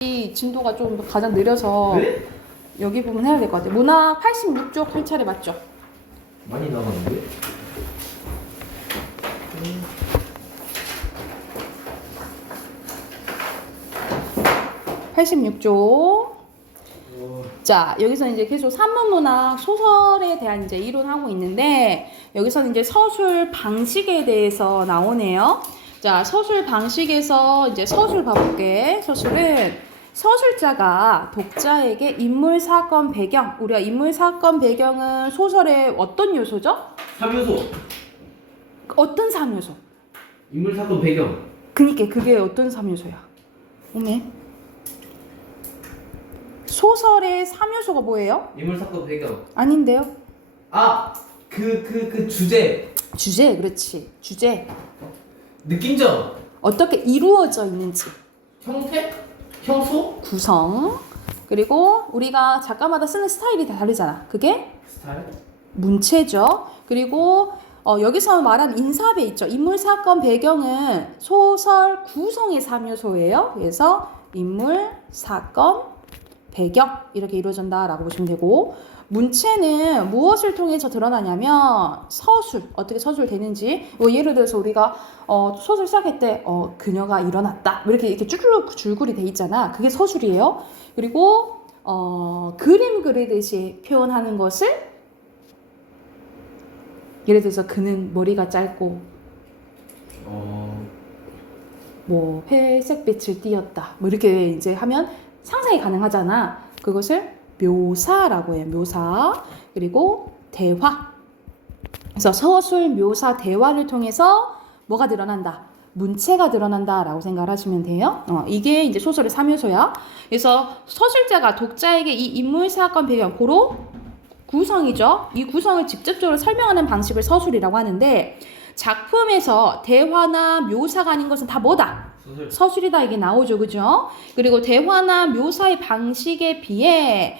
이 진도가 좀 가장 느려서 네? 여기 부분 해야 될 것 같아요. 문학 86쪽 할 차례 맞죠? 많이 나가는데? 86쪽. 자, 여기서 이제 계속 산문문학 소설에 대한 이제 이론하고 있는데, 여기서는 이제 서술 방식에 대해서 나오네요. 자, 서술 방식에서 이제 서술 봐볼게. 서술은 서술자가 독자에게 인물, 사건, 배경, 우리가 인물, 사건, 배경은 소설의 어떤 요소죠? 3요소 어떤 3요소? 인물 사건 배경. 그니까 그게 어떤 3요소야? 오메. 소설의 3요소가 뭐예요? 인물 사건 배경. 아닌데요? 그 주제. 주제, 그렇지. 주제. 느낌적. 어떻게 이루어져 있는지. 형태? 형소? 구성. 그리고 우리가 작가마다 쓰는 스타일이 다 다르잖아. 그게 스타일? 문체죠. 그리고 여기서 말한 인사배 있죠. 인물, 사건, 배경은 소설 구성의 3요소예요. 그래서 인물, 사건, 배경 이렇게 이루어진다라고 보시면 되고, 문체는 무엇을 통해서 드러나냐면 서술, 어떻게 서술되는지. 예를 들어서 우리가 소설 시작할 때 그녀가 일어났다 이렇게 쭈르륵 줄줄이 돼 있잖아. 그게 서술이에요. 그리고 그림 그리듯이 표현하는 것을, 예를 들어서 그는 머리가 짧고 뭐 회색빛을 띠었다 뭐 이렇게 이제 하면 상상이 가능하잖아. 그것을 묘사라고 해요. 묘사. 그리고 대화. 그래서 서술, 묘사, 대화를 통해서 뭐가 드러난다? 문체가 드러난다라고 생각을 하시면 돼요. 이게 이제 소설의 3요소야. 그래서 서술자가 독자에게 이 인물, 사건, 배경, 고로 구성이죠. 이 구성을 직접적으로 설명하는 방식을 서술이라고 하는데, 작품에서 대화나 묘사가 아닌 것은 다 뭐다? 서술이다 이게 나오죠. 그죠? 그리고 대화나 묘사의 방식에 비해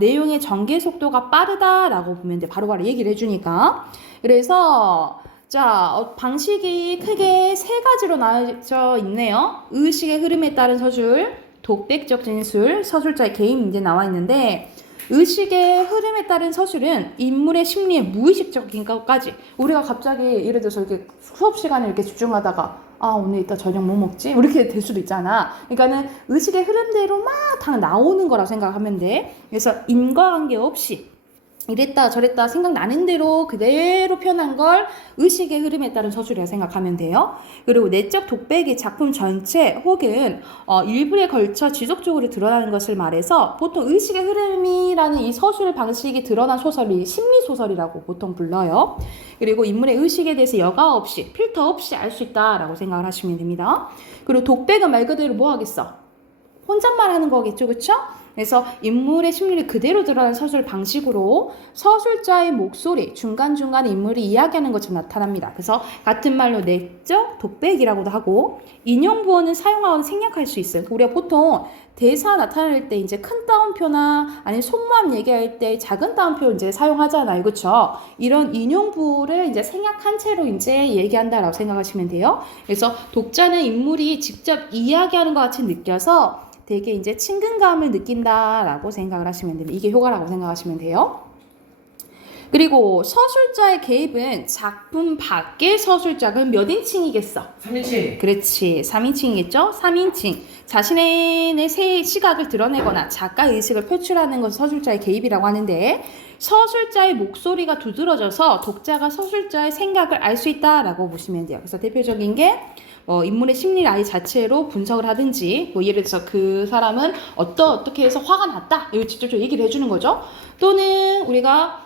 내용의 전개 속도가 빠르다라고 보면 돼. 바로바로 얘기를 해주니까. 그래서 자, 방식이 크게 세 가지로 나눠져 있네요. 의식의 흐름에 따른 서술, 독백적 진술, 서술자의 개인 이제 나와 있는데, 의식의 흐름에 따른 서술은 인물의 심리의 무의식적인 것까지, 우리가 갑자기 예를 들어서 이렇게 수업 시간에 이렇게 집중하다가 오늘 이따 저녁 뭐 먹지? 이렇게 될 수도 있잖아. 그러니까는 의식의 흐름대로 막 다 나오는 거라고 생각하면 돼. 그래서 인과관계 없이 이랬다 저랬다 생각나는 대로 그대로 표현한 걸 의식의 흐름에 따른 서술이라고 생각하면 돼요. 그리고 내적 독백이 작품 전체 혹은 일부에 걸쳐 지속적으로 드러나는 것을 말해서, 보통 의식의 흐름이라는 이 서술 방식이 드러난 소설이 심리소설이라고 보통 불러요. 그리고 인물의 의식에 대해서 여과 없이 필터 없이 알 수 있다라고 생각을 하시면 됩니다. 그리고 독백은 말 그대로 뭐 하겠어? 혼잣말 하는 거겠죠, 그쵸? 그래서 인물의 심리를 그대로 드러나는 서술 방식으로 서술자의 목소리, 중간중간 인물이 이야기하는 것처럼 나타납니다. 그래서 같은 말로 내적 독백이라고도 하고, 인용부호는 사용하거나 생략할 수 있어요. 우리가 보통 대사 나타낼 때 이제 큰 따옴표나 아니면 속마음 얘기할 때 작은 따옴표 이제 사용하잖아요. 그렇죠? 이런 인용부호를 이제 생략한 채로 이제 얘기한다라고 생각하시면 돼요. 그래서 독자는 인물이 직접 이야기하는 것 같이 느껴서 되게 이제 친근감을 느낀다라고 생각을 하시면 됩니다. 이게 효과라고 생각하시면 돼요. 그리고 서술자의 개입은 작품 밖의 서술자는 몇 인칭이겠어? 3인칭. 그렇지. 3인칭이겠죠? 3인칭. 자신의 시각을 드러내거나 작가 의식을 표출하는 것을 서술자의 개입이라고 하는데, 서술자의 목소리가 두드러져서 독자가 서술자의 생각을 알 수 있다라고 보시면 돼요. 그래서 대표적인 게 인물의 심리를 아예 자체로 분석을 하든지, 예를 들어서 그 사람은 어떻게 해서 화가 났다 이걸 직접적으로 얘기를 해주는 거죠. 또는 우리가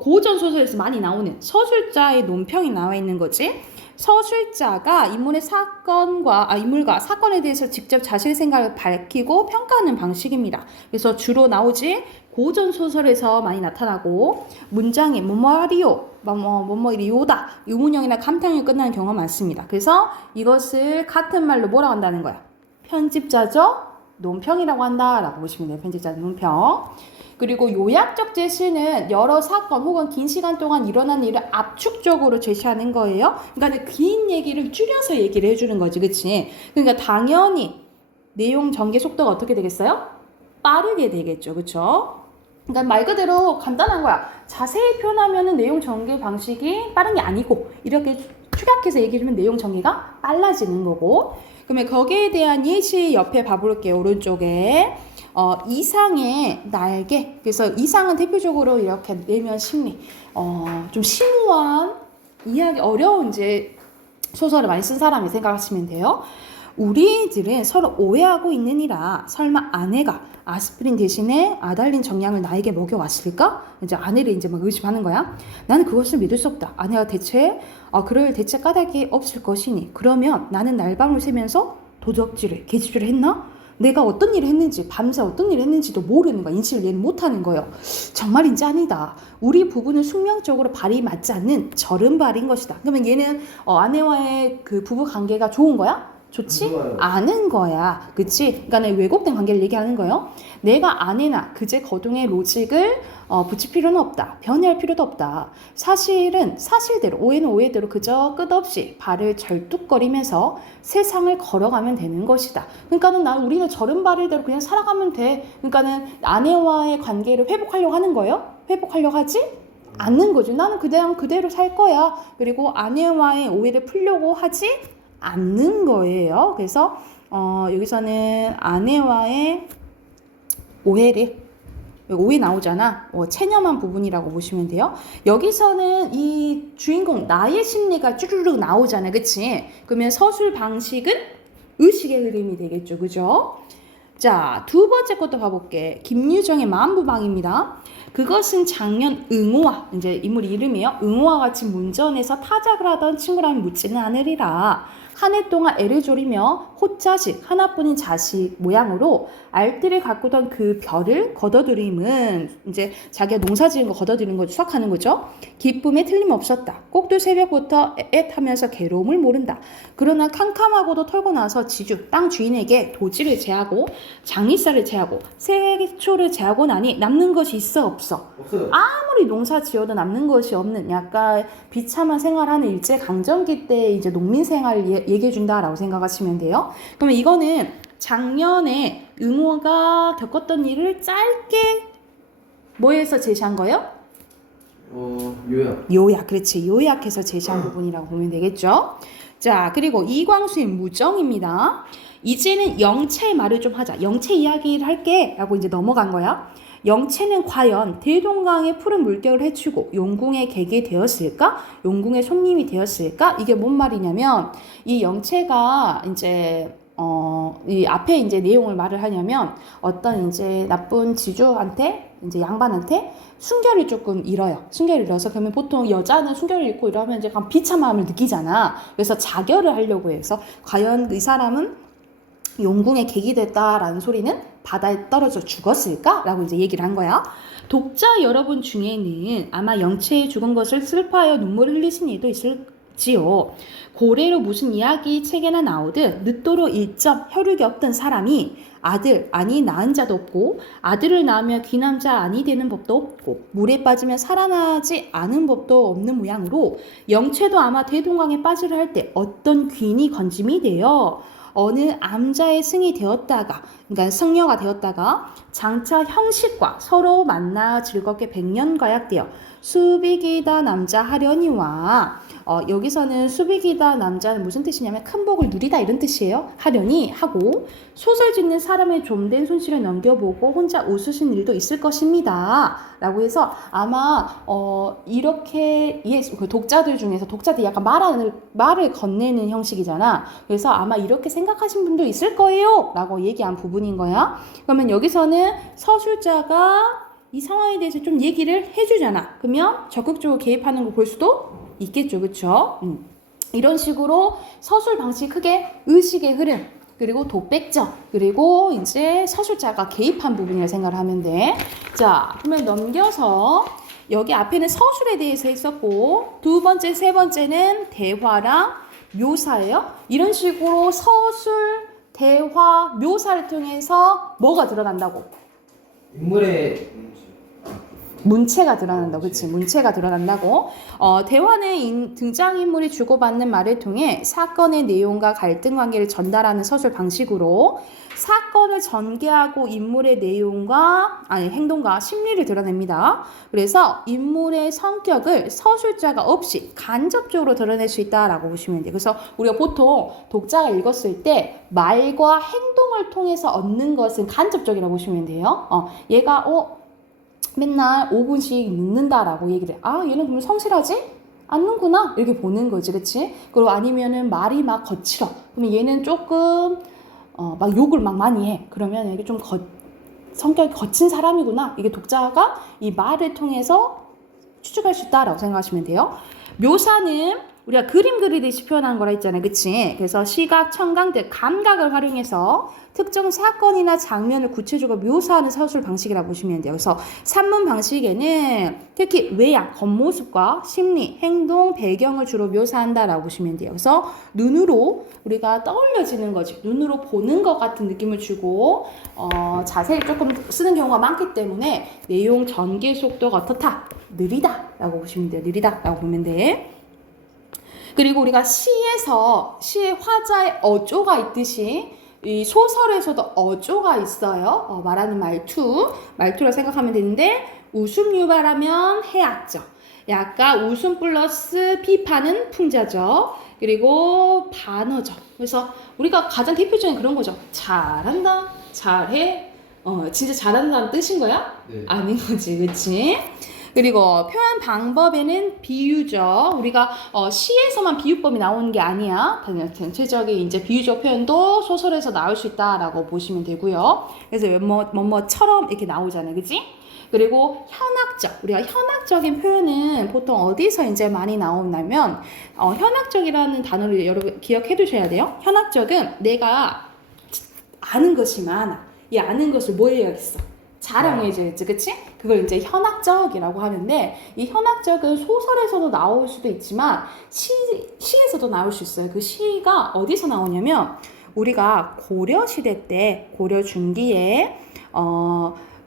고전 소설에서 많이 나오는 서술자의 논평이 나와 있는 거지. 서술자가 인물과 사건에 대해서 직접 자신의 생각을 밝히고 평가하는 방식입니다. 그래서 주로 나오지 고전 소설에서 많이 나타나고, 문장에 뭐뭐하리요, 뭐뭐리요다 유문형이나 감탄형이 끝나는 경우가 많습니다. 그래서 이것을 같은 말로 뭐라고 한다는 거야? 편집자적 논평이라고 한다라고 보시면 돼요. 편집자적 논평. 그리고 요약적 제시는 여러 사건 혹은 긴 시간 동안 일어난 일을 압축적으로 제시하는 거예요. 그러니까 긴 얘기를 줄여서 얘기를 해주는 거지, 그치? 그러니까 당연히 내용 전개 속도가 어떻게 되겠어요? 빠르게 되겠죠. 그쵸? 그러니까 말 그대로 간단한 거야. 자세히 표현하면은 내용 전개 방식이 빠른 게 아니고 이렇게 축약해서 얘기해주면 내용 전개가 빨라지는 거고. 그러면 거기에 대한 예시 옆에 봐볼게요. 오른쪽에 이상의 날개. 그래서 이상은 대표적으로 이렇게 내면 심리. 좀 심오한 이해하기 어려운 이제 소설을 많이 쓴 사람이 생각하시면 돼요. 우리들은 서로 오해하고 있느니라. 설마 아내가 아스피린 대신에 아달린 정약을 나에게 먹여왔을까? 이제 아내를 이제 막 의심하는 거야. 나는 그것을 믿을 수 없다. 아내가 대체 그럴 대체 까닭이 없을 것이니. 그러면 나는 날밤을 새면서 도적질을 계집질을 했나? 내가 어떤 일을 했는지 밤새 어떤 일을 했는지도 모르는 거야. 인식을 얘는 못하는 거예요. 정말인지 아니다. 우리 부부는 숙명적으로 발이 맞지 않는 저른 발인 것이다. 그러면 얘는 아내와의 그 부부 관계가 좋은 거야? 좋지? 않은 거야. 그치? 그러니까 왜곡된 관계를 얘기하는 거예요. 내가 아내나 그제 거동의 로직을 붙일 필요는 없다. 변해할 필요도 없다. 사실은 사실대로, 오해는 오해대로 그저 끝없이 발을 절뚝거리면서 세상을 걸어가면 되는 것이다. 그러니까는 우리는 저른 발일대로 그냥 살아가면 돼. 그러니까는 아내와의 관계를 회복하려고 하는 거예요? 회복하려고 하지? 않는 거지. 나는 그냥 그대로 살 거야. 그리고 아내와의 오해를 풀려고 하지 않는 거예요. 그래서 여기서는 아내와의 오해를 오해 나오잖아. 체념한 부분이라고 보시면 돼요. 여기서는 이 주인공 나의 심리가 쭈르륵 나오잖아. 그치? 그러면 서술 방식은 의식의 흐름이 되겠죠. 그죠? 자, 두 번째 것도 봐볼게. 김유정의 마음부방입니다. 그것은 작년 응호와, 이제 인물 이름이에요. 응호와 같이 문전에서 타작을 하던 친구라면 묻지는 않으리라. 한 해 동안 애를 졸이며 혼자식 하나뿐인 자식 모양으로 알뜰히 가꾸던 그 별을 걷어들임은 이제 자기가 농사 지은 거 걷어들이는 거 추석하는 거죠. 기쁨에 틀림없었다. 꼭두 새벽부터 애타면서 괴로움을 모른다. 그러나 캄캄하고도 털고 나서 지주 땅 주인에게 도지를 제하고 장리쌀을 제하고 세초를 제하고 나니 남는 것이 있어 없어? 없어요. 아무리 농사 지어도 남는 것이 없는 약간 비참한 생활하는 일제 강점기 때 이제 농민 생활을 얘기해 준다라고 생각하시면 돼요. 그러면 이거는 작년에 응호가 겪었던 일을 짧게 뭐에서 제시한 거예요? 요약. 요약, 그렇지. 요약해서 제시한 부분이라고 보면 되겠죠. 자, 그리고 이광수의 무정입니다. 이제는 영체 말을 좀 하자. 영체 이야기를 할게 라고 이제 넘어간 거야. 영체는 과연 대동강의 푸른 물결을 헤치고 용궁의 객이 되었을까? 용궁의 손님이 되었을까? 이게 뭔 말이냐면 이 영체가 이제 이 앞에 이제 내용을 말을 하냐면 어떤 이제 나쁜 지주한테 이제 양반한테 순결을 조금 잃어요. 순결을 잃어서 그러면 보통 여자는 순결을 잃고 이러면 이제 약간 비참함을 느끼잖아. 그래서 자결을 하려고 해서 과연 이 사람은 용궁의 객이 됐다라는 소리는 바다에 떨어져 죽었을까? 라고 이제 얘기를 한 거야. 독자 여러분 중에는 아마 영체의 죽은 것을 슬퍼하여 눈물을 흘리신 이도 있을지요. 고래로 무슨 이야기 책에나 나오듯 늦도록 일점 혈육이 없던 사람이 아들 아니 낳은 자도 없고 아들을 낳으며 귀남자 아니 되는 법도 없고 물에 빠지면 살아나지 않은 법도 없는 모양으로 영체도 아마 대동강에 빠지려 할 때 어떤 귀인이 건짐이 되어 어느 암자의 승이 되었다가 그러니까 승려가 되었다가 장차 형식과 서로 만나 즐겁게 백년가약되어 수비기다 남자 하려니와 여기서는 수비기다 남자는 무슨 뜻이냐면 큰 복을 누리다 이런 뜻이에요. 하려니 하고 소설 짓는 사람의 좀된 손실을 넘겨보고 혼자 웃으신 일도 있을 것입니다. 라고 해서 아마 이렇게 그 독자들 중에서 독자들이 약간 말을 건네는 형식이잖아. 그래서 아마 이렇게 생각하신 분도 있을 거예요. 라고 얘기한 부분인 거야. 그러면 여기서는 서술자가 이 상황에 대해서 좀 얘기를 해주잖아. 그러면 적극적으로 개입하는 거 볼 수도 있겠죠. 그쵸? 이런 식으로 서술 방식 크게 의식의 흐름, 그리고 독백적, 그리고 이제 서술자가 개입한 부분이라 생각을 하면 돼. 자, 그러면 넘겨서 여기 앞에는 서술에 대해서 했었고, 두 번째, 세 번째는 대화랑 묘사예요. 이런 식으로 서술, 대화, 묘사를 통해서 뭐가 드러난다고? 인물의 문체가 드러난다고. 그치? 문체가 드러난다고. 대화는 등장인물이 주고받는 말을 통해 사건의 내용과 갈등 관계를 전달하는 서술 방식으로 사건을 전개하고 인물의 행동과 심리를 드러냅니다. 그래서 인물의 성격을 서술자가 없이 간접적으로 드러낼 수 있다라고 보시면 돼요. 그래서 우리가 보통 독자가 읽었을 때 말과 행동을 통해서 얻는 것은 간접적이라고 보시면 돼요. 얘가 맨날 5분씩 늦는다라고 얘기를 해. 얘는 그러면 성실하지? 않는구나. 이렇게 보는 거지. 그치? 그리고 아니면은 말이 막 거칠어. 그러면 얘는 조금 막 욕을 막 많이 해. 그러면 이게 좀 성격이 거친 사람이구나. 이게 독자가 이 말을 통해서 추측할 수 있다라고 생각하시면 돼요. 묘사는 우리가 그림 그리듯이 표현한 거라 했잖아요. 그치? 그래서 시각, 청각 등 감각을 활용해서 특정 사건이나 장면을 구체적으로 묘사하는 서술 방식이라고 보시면 돼요. 그래서 산문 방식에는 특히 외양, 겉모습과 심리, 행동, 배경을 주로 묘사한다라고 보시면 돼요. 그래서 눈으로 우리가 떠올려지는 거지. 눈으로 보는 것 같은 느낌을 주고 자세히 조금 쓰는 경우가 많기 때문에 내용 전개 속도가 어떻다? 느리다라고 보시면 돼요. 느리다라고 보면 돼. 그리고 우리가 시의 화자의 어조가 있듯이 이 소설에서도 어조가 있어요. 말하는 말투로 생각하면 되는데 웃음 유발하면 해악적, 약간 웃음 플러스 비판은 풍자적, 그리고 반어적. 그래서 우리가 가장 대표적인 그런 거죠. 잘한다, 잘해, 진짜 잘한다는 뜻인 거야? 네. 아닌 거지, 그치? 그리고 표현 방법에는 비유적, 우리가 시에서만 비유법이 나오는 게 아니야. 전체적인 이제 비유적 표현도 소설에서 나올 수 있다라고 보시면 되고요. 그래서 뭐처럼 이렇게 나오잖아요, 그지? 그리고 현학적, 우리가 현학적인 표현은 보통 어디서 이제 많이 나오냐면 현학적이라는 단어를 여러분 기억해 두셔야 돼요. 현학적은 내가 아는 것이 많아. 이 아는 것을 뭐 해야겠어? 자랑해줘야지, 그치? 그걸 이제 현학적이라고 하는데, 이 현학적은 소설에서도 나올 수도 있지만 시에서도 나올 수 있어요. 그 시가 어디서 나오냐면 우리가 고려시대 때, 고려 중기에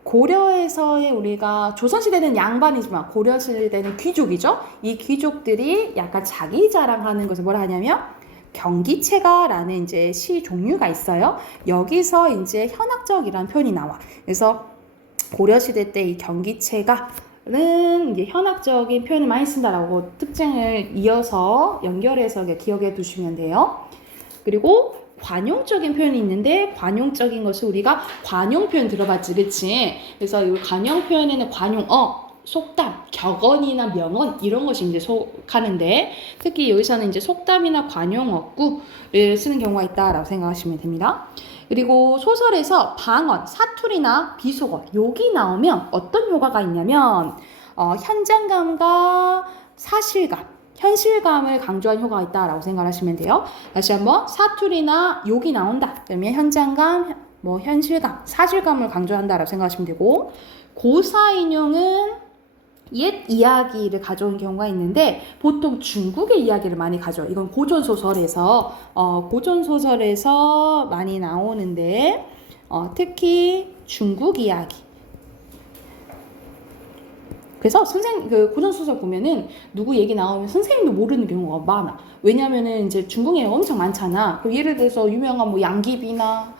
고려에서의 우리가 조선시대는 양반이지만 고려시대는 귀족이죠. 이 귀족들이 약간 자기 자랑하는 것을 뭐라 하냐면 경기체가라는 이제 시 종류가 있어요. 여기서 이제 현학적이라는 표현이 나와. 그래서 고려시대 때 이 경기체가는 이제 현학적인 표현을 많이 쓴다라고 특징을 이어서 연결해서 기억해 두시면 돼요. 그리고 관용적인 표현이 있는데 관용적인 것을 우리가 관용 표현 들어봤지, 그치? 그래서 이 관용 표현에는 관용어, 속담, 격언이나 명언 이런 것이 이제 속하는데 특히 여기서는 이제 속담이나 관용어구를 쓰는 경우가 있다라고 생각하시면 됩니다. 그리고 소설에서 방언, 사투리나 비속어 여기 나오면 어떤 효과가 있냐면 현장감과 사실감, 현실감을 강조한 효과가 있다라고 생각하시면 돼요. 다시 한번 사투리나 욕이 나온다. 그러면 현장감, 현실감, 사실감을 강조한다라고 생각하시면 되고 고사 인용은 옛 이야기를 가져온 경우가 있는데 보통 중국의 이야기를 많이 가져와요. 이건 고전소설에서 많이 나오는데 특히 중국 이야기. 그래서 고전소설 보면은 누구 얘기 나오면 선생님도 모르는 경우가 많아. 왜냐면은 이제 중국 얘기가 엄청 많잖아. 그럼 예를 들어서 유명한 양귀비나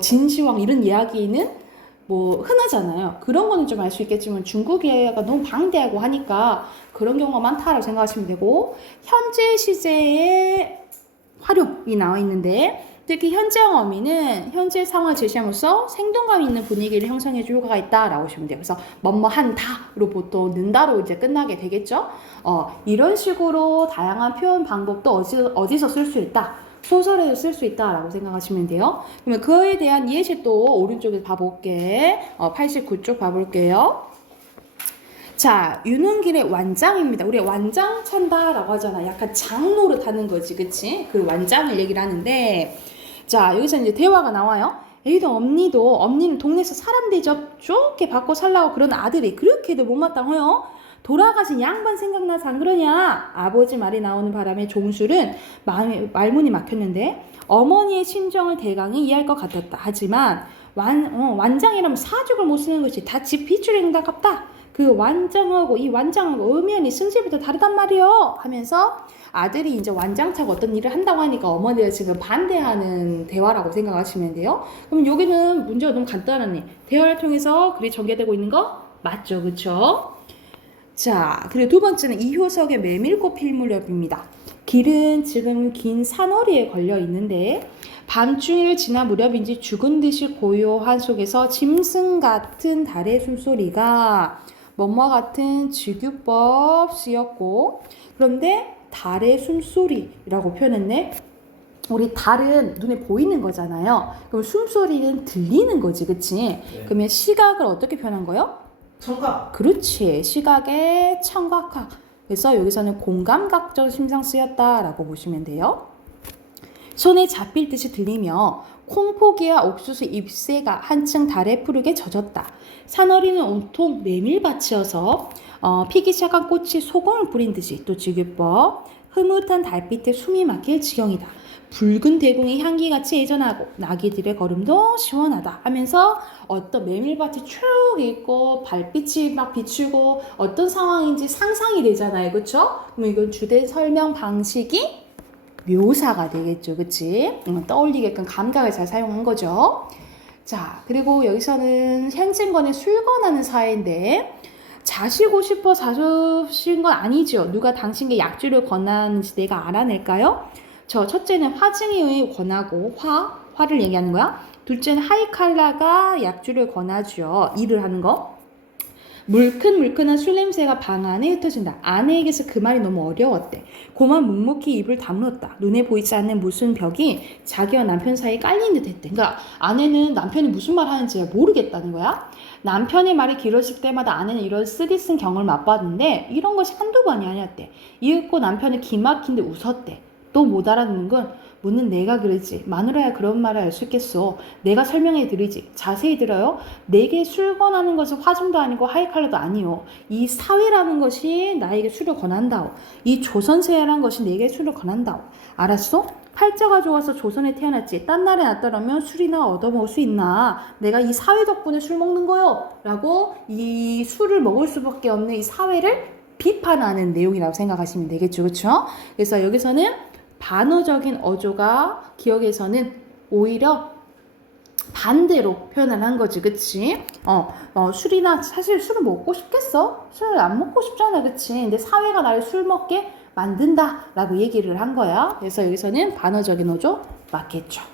진시황 이런 이야기는 흔하잖아요. 그런 거는 좀 알 수 있겠지만 중국 이야기가 너무 방대하고 하니까 그런 경우가 많다라고 생각하시면 되고 현재 시제의 활용이 나와 있는데 특히 현장 어미는 현재 상황을 제시함으로써 생동감 있는 분위기를 형성해 줄 효과가 있다라고 보시면 돼요. 그래서 한다로 보통 는다로 이제 끝나게 되겠죠. 이런 식으로 다양한 표현 방법도 어디서 쓸 수 있다. 소설에도 쓸 수 있다라고 생각하시면 돼요. 그러면 그에 대한 예시 또 오른쪽에 봐볼게. 89쪽 봐볼게요. 자, 윤은길의 완장입니다. 우리 완장 찬다라고 하잖아. 약간 장 노릇하는 거지, 그치? 그 완장을 얘기를 하는데, 자, 여기서 이제 대화가 나와요. 엄니는 동네에서 사람 대접 좋게 받고 살라고 그런 아들이 그렇게도 못마땅해요. 돌아가신 양반 생각나서 안 그러냐? 아버지 말이 나오는 바람에 종술은 말문이 막혔는데 어머니의 심정을 대강히 이해할 것 같았다. 하지만 완장이라면 사죽을 못 쓰는 것이 다 집 빗줄이 응답갑다. 그 완장하고 이 완장하고 음연이 승질부터 다르단 말이요 하면서 아들이 이제 완장차고 어떤 일을 한다고 하니까 어머니가 지금 반대하는 대화라고 생각하시면 돼요. 그럼 여기는 문제가 너무 간단하네. 대화를 통해서 글이 전개되고 있는 거 맞죠, 그쵸? 자, 그리고 두 번째는 이효석의 메밀꽃 필 무렵입니다. 길은 지금 긴 산허리에 걸려 있는데 밤중을 지난 무렵인지 죽은 듯이 고요한 속에서 짐승 같은 달의 숨소리가 뭐뭐 같은 직유법 쓰였고, 그런데 달의 숨소리라고 표현했네. 우리 달은 눈에 보이는 거잖아요. 그럼 숨소리는 들리는 거지, 그치? 네. 그러면 시각을 어떻게 표현한 거예요? 청각. 그렇지. 시각의 청각학. 그래서 여기서는 공감각적 심상 쓰였다라고 보시면 돼요. 손에 잡힐 듯이 들리며 콩포기와 옥수수 잎새가 한층 달에 푸르게 젖었다. 산허리는 온통 메밀밭이어서 피기 시작한 꽃이 소금을 뿌린 듯이 또 지규법 흐뭇한 달빛에 숨이 막힐 지경이다. 붉은 대궁의 향기같이 예전하고 나귀들의 걸음도 시원하다 하면서 어떤 메밀밭이 쭉 있고 발빛이 막 비추고 어떤 상황인지 상상이 되잖아요. 그렇죠? 그럼 이건 주된 설명 방식이 묘사가 되겠죠. 그치? 떠올리게끔 감각을 잘 사용한 거죠. 자, 그리고 여기서는 현진건의 술건하는 사회인데 자시고 싶어 자주신 건 아니죠. 누가 당신께 약주를 권하는지 내가 알아낼까요? 저 첫째는 화증에 의해 권하고 화를 얘기하는 거야. 둘째는 하이칼라가 약주를 권하죠. 일을 하는 거. 물큰물큰한 술 냄새가 방 안에 흩어진다. 아내에게서 그 말이 너무 어려웠대. 고만 묵묵히 입을 다물었다. 눈에 보이지 않는 무슨 벽이 자기와 남편 사이에 깔린 듯 했대. 그러니까 아내는 남편이 무슨 말 하는지 알모르겠다는 거야. 남편의 말이 길어질 때마다 아내는 이런 쓰디쓴 경험을 맛봤는데 이런 것이 한두 번이 아니었대. 이윽고 남편은 기막힌 듯 웃었대. 또 못 알아듣는 건 묻는 내가 그러지. 마누라야 그런 말을 알 수 있겠어. 내가 설명해 드리지. 자세히 들어요. 내게 술 권하는 것은 화증도 아니고 하이칼라도 아니요. 이 사회라는 것이 나에게 술을 권한다오. 이 조선세라는 것이 내게 술을 권한다오. 알았어? 팔자가 좋아서 조선에 태어났지. 딴 나라에 났더라면 술이나 얻어먹을 수 있나. 내가 이 사회 덕분에 술 먹는 거요. 라고 이 술을 먹을 수밖에 없는 이 사회를 비판하는 내용이라고 생각하시면 되겠죠. 그렇죠? 그래서 여기서는 반어적인 어조가 기억에서는 오히려 반대로 표현을 한 거지, 그치? 술이나, 사실 술을 먹고 싶겠어? 술 안 먹고 싶잖아, 그치? 근데 사회가 나를 술 먹게 만든다 라고 얘기를 한 거야. 그래서 여기서는 반어적인 어조 맞겠죠.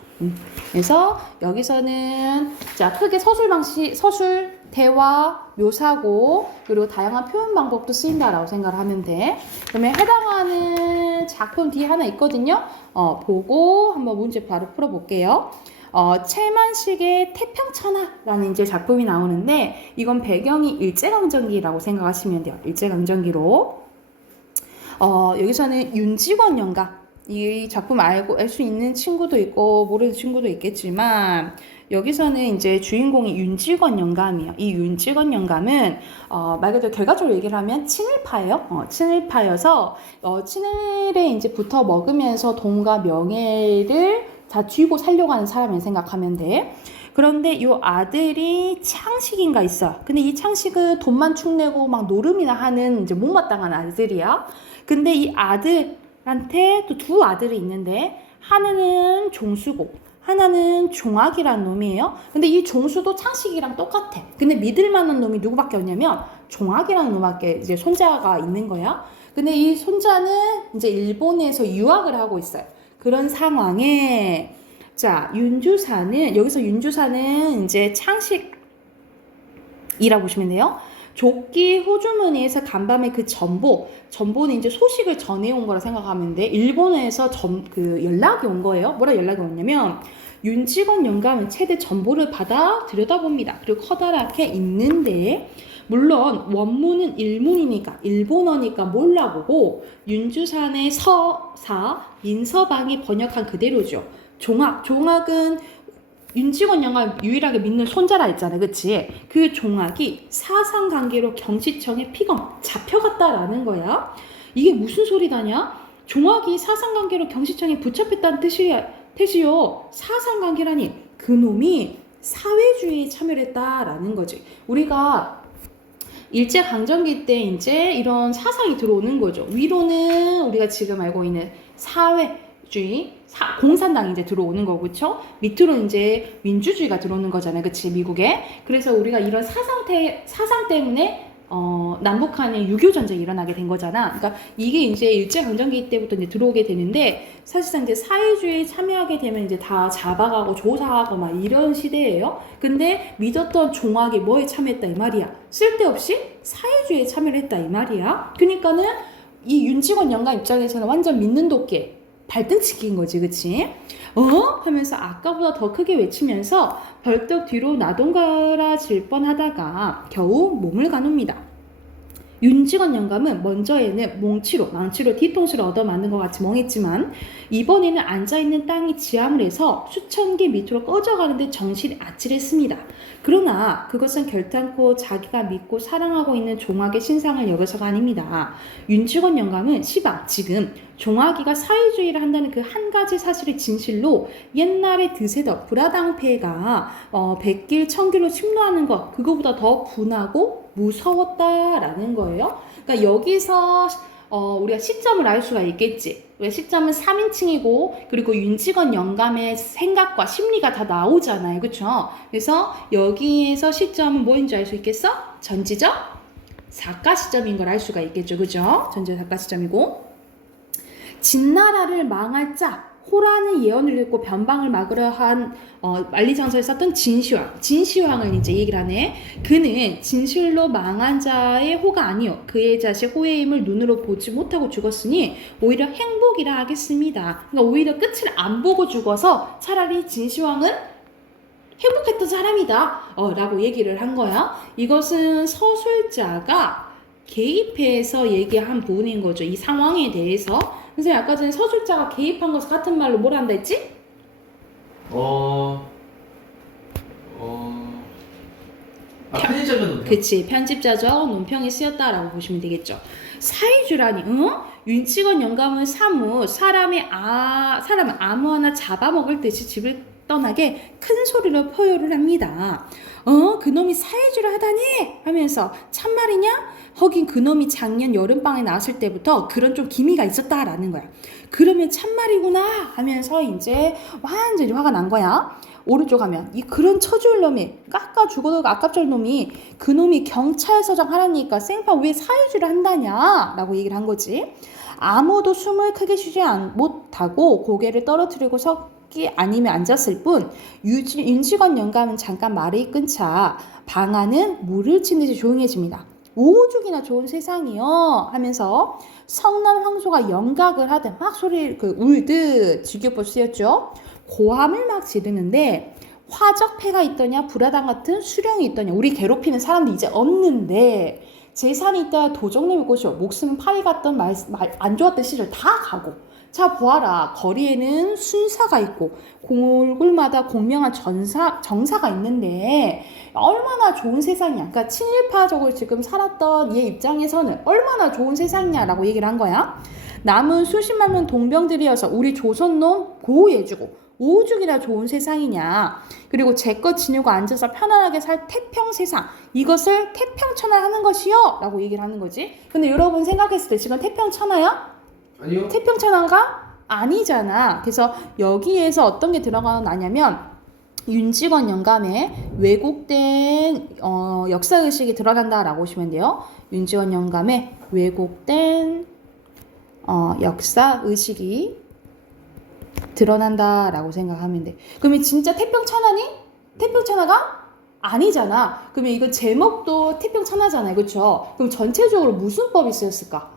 그래서 여기서는 자 크게 서술 방식, 서술, 대화, 묘사고 그리고 다양한 표현 방법도 쓰인다라고 생각을 하면 돼. 그러면 해당하는 작품 뒤에 하나 있거든요. 보고 한번 문제 바로 풀어볼게요. 최만식의 태평천하라는 이제 작품이 나오는데 이건 배경이 일제강점기라고 생각하시면 돼요. 일제강점기로. 여기서는 윤직원 연가 이 작품 알고 알 수 있는 친구도 있고 모르는 친구도 있겠지만 여기서는 이제 주인공이 윤직원 영감이에요. 이 윤직원 영감은 말 그대로 결과적으로 얘기를 하면 친일파예요. 친일파여서 친일에 이제 붙어 먹으면서 돈과 명예를 다 쥐고 살려고 하는 사람을 생각하면 돼. 그런데 이 아들이 창식인가 있어요. 근데 이 창식은 돈만 축내고 막 노름이나 하는 이제 못마땅한 아들이야. 근데 이 아들한테 또 두 아들이 있는데 하나는 종수고 하나는 종학이라는 놈이에요. 근데 이 종수도 창식이랑 똑같아. 근데 믿을 만한 놈이 누구밖에 없냐면 종학이라는 놈밖에 이제 손자가 있는 거야. 근데 이 손자는 이제 일본에서 유학을 하고 있어요. 그런 상황에 자 윤주사는 여기서 윤주사는 이제 창식이라고 보시면 돼요. 조끼 호주머니에서 간밤에 그 전보는 이제 소식을 전해온 거라 생각하면 돼. 일본에서 그 연락이 온 거예요. 뭐라 연락이 왔냐면 윤직원 영감은 최대 전보를 받아 들여다봅니다. 그리고 커다랗게 읽는데 물론 원문은 일문이니까 일본어니까 몰라보고 윤주산의 서사 민서방이 번역한 그대로죠. 종학은 윤직원 영감 유일하게 믿는 손자라 했잖아요. 그치? 그 종학이 사상관계로 경시청에 피검 잡혀갔다라는 거야. 이게 무슨 소리다냐? 종학이 사상관계로 경시청에 붙잡혔다는 뜻이요. 사상관계라니 그 놈이 사회주의에 참여를 했다라는 거지. 우리가 일제강점기 때 이제 이런 사상이 들어오는 거죠. 위로는 우리가 지금 알고 있는 사회주의, 공산당이 이제 들어오는 거고, 그쵸? 밑으로 이제 민주주의가 들어오는 거잖아요. 그치? 미국에. 그래서 우리가 이런 사상 때문에 남북한의 6.25 전쟁이 일어나게 된 거잖아. 그러니까 이게 이제 일제강점기 때부터 이제 들어오게 되는데, 사실상 이제 사회주의에 참여하게 되면 이제 다 잡아가고 조사하고 막 이런 시대예요. 근데 믿었던 종학이 뭐에 참여했다 이 말이야. 쓸데없이 사회주의에 참여를 했다 이 말이야. 그러니까는 이 윤직원 영감 입장에서는 완전 믿는 도끼 발등치기인 거지, 그치? 하면서 아까보다 더 크게 외치면서 벌떡 뒤로 나동갈아질 뻔하다가 겨우 몸을 가눕니다. 윤직원 영감은 먼저에는 망치로 뒤통수를 얻어맞는 것 같이 멍했지만 이번에는 앉아있는 땅이 지함을 해서 수천 개 밑으로 꺼져가는데 정신이 아찔했습니다. 그러나 그것은 결단코 자기가 믿고 사랑하고 있는 종학의 신상을 여겨서가 아닙니다. 윤직원 영감은 시방 지금 종학이가 사회주의를 한다는 그 한 가지 사실의 진실로 옛날에 드세던 불화당패가 백길 천길로 침노하는 것 그거보다 더 분하고 무서웠다라는 거예요. 그러니까 여기서 우리가 시점을 알 수가 있겠지. 왜 시점은 3인칭이고 그리고 윤직원 영감의 생각과 심리가 다 나오잖아요. 그쵸? 그래서 여기에서 시점은 뭐인지 알 수 있겠어? 전지적 사가 시점인 걸 알 수가 있겠죠. 그죠? 전지적 사가 시점이고 진나라를 망할 자 호라는 예언을 읽고 변방을 막으려 한 만리장서에 썼던 진시황을 이제 얘기를 하네. 그는 진실로 망한 자의 호가 아니요 그의 자식 호의 힘을 눈으로 보지 못하고 죽었으니 오히려 행복이라 하겠습니다. 그러니까 오히려 끝을 안 보고 죽어서 차라리 진시황은 행복했던 사람이다 라고 얘기를 한 거야. 이것은 서술자가 개입해서 얘기한 부분인 거죠. 이 상황에 대해서. 선생님 아까 전에 서술자가 개입한 것을 같은 말로 뭐라 한다 했지? 편집자죠. 그치, 편집자죠. 논평에 쓰였다라고 보시면 되겠죠. 사회주라니, 윤직원 영감은 사람은 아무 하나 잡아먹을 듯이 집을 떠나게 큰 소리로 포효를 합니다. 그놈이 사회주를 하다니 하면서 참말이냐? 허긴 그놈이 작년 여름방에 나왔을 때부터 그런 좀 기미가 있었다라는 거야. 그러면 참말이구나 하면서 이제 완전히 화가 난 거야. 오른쪽 하면 그런 처줄 놈이 깎아 죽어도 아깝절 놈이 그놈이 경찰서장 하라니까 생판 왜 사회주를 한다냐 라고 얘기를 한 거지. 아무도 숨을 크게 쉬지 못하고 고개를 떨어뜨리고 섰기 아니면 앉았을 뿐 윤직원 영감은 잠깐 말을 끊자 방 안은 물을 친 듯이 조용해집니다. 오죽이나 좋은 세상이요 하면서 성난 황소가 영각을 하듯 막 소리를 울듯 직역법 쓰였죠. 고함을 막 지르는데 화적패가 있더냐 불화당 같은 수령이 있더냐 우리 괴롭히는 사람도 이제 없는데 재산이 있다 도적놈의 곳이요 목숨은 파리 갔던 안 좋았던 시절 다 가고 자 보아라 거리에는 순사가 있고 골골마다 공명한 정사가 있는데 얼마나 좋은 세상이야. 그러니까 친일파적으로 지금 살았던 얘 입장에서는 얼마나 좋은 세상이냐라고 얘기를 한 거야. 남은 수십만 명 동병들이어서 우리 조선놈 보호해주고 오죽이나 좋은 세상이냐. 그리고 제껏 지내고 앉아서 편안하게 살 태평 세상 이것을 태평천하하는 것이요 라고 얘기를 하는 거지. 근데 여러분 생각했을 때 지금 태평천하야? 아니요. 태평천하가 아니잖아. 그래서 여기에서 어떤 게 들어가냐면 윤직원 영감의 왜곡된 역사의식이 들어간다라고 보시면 돼요. 윤직원 영감의 왜곡된 역사의식이 드러난다라고 생각하면 돼. 그러면 진짜 태평천하니? 태평천하가 아니잖아. 그러면 이거 제목도 태평천하잖아요. 그렇죠? 그럼 전체적으로 무슨 법이 쓰였을까?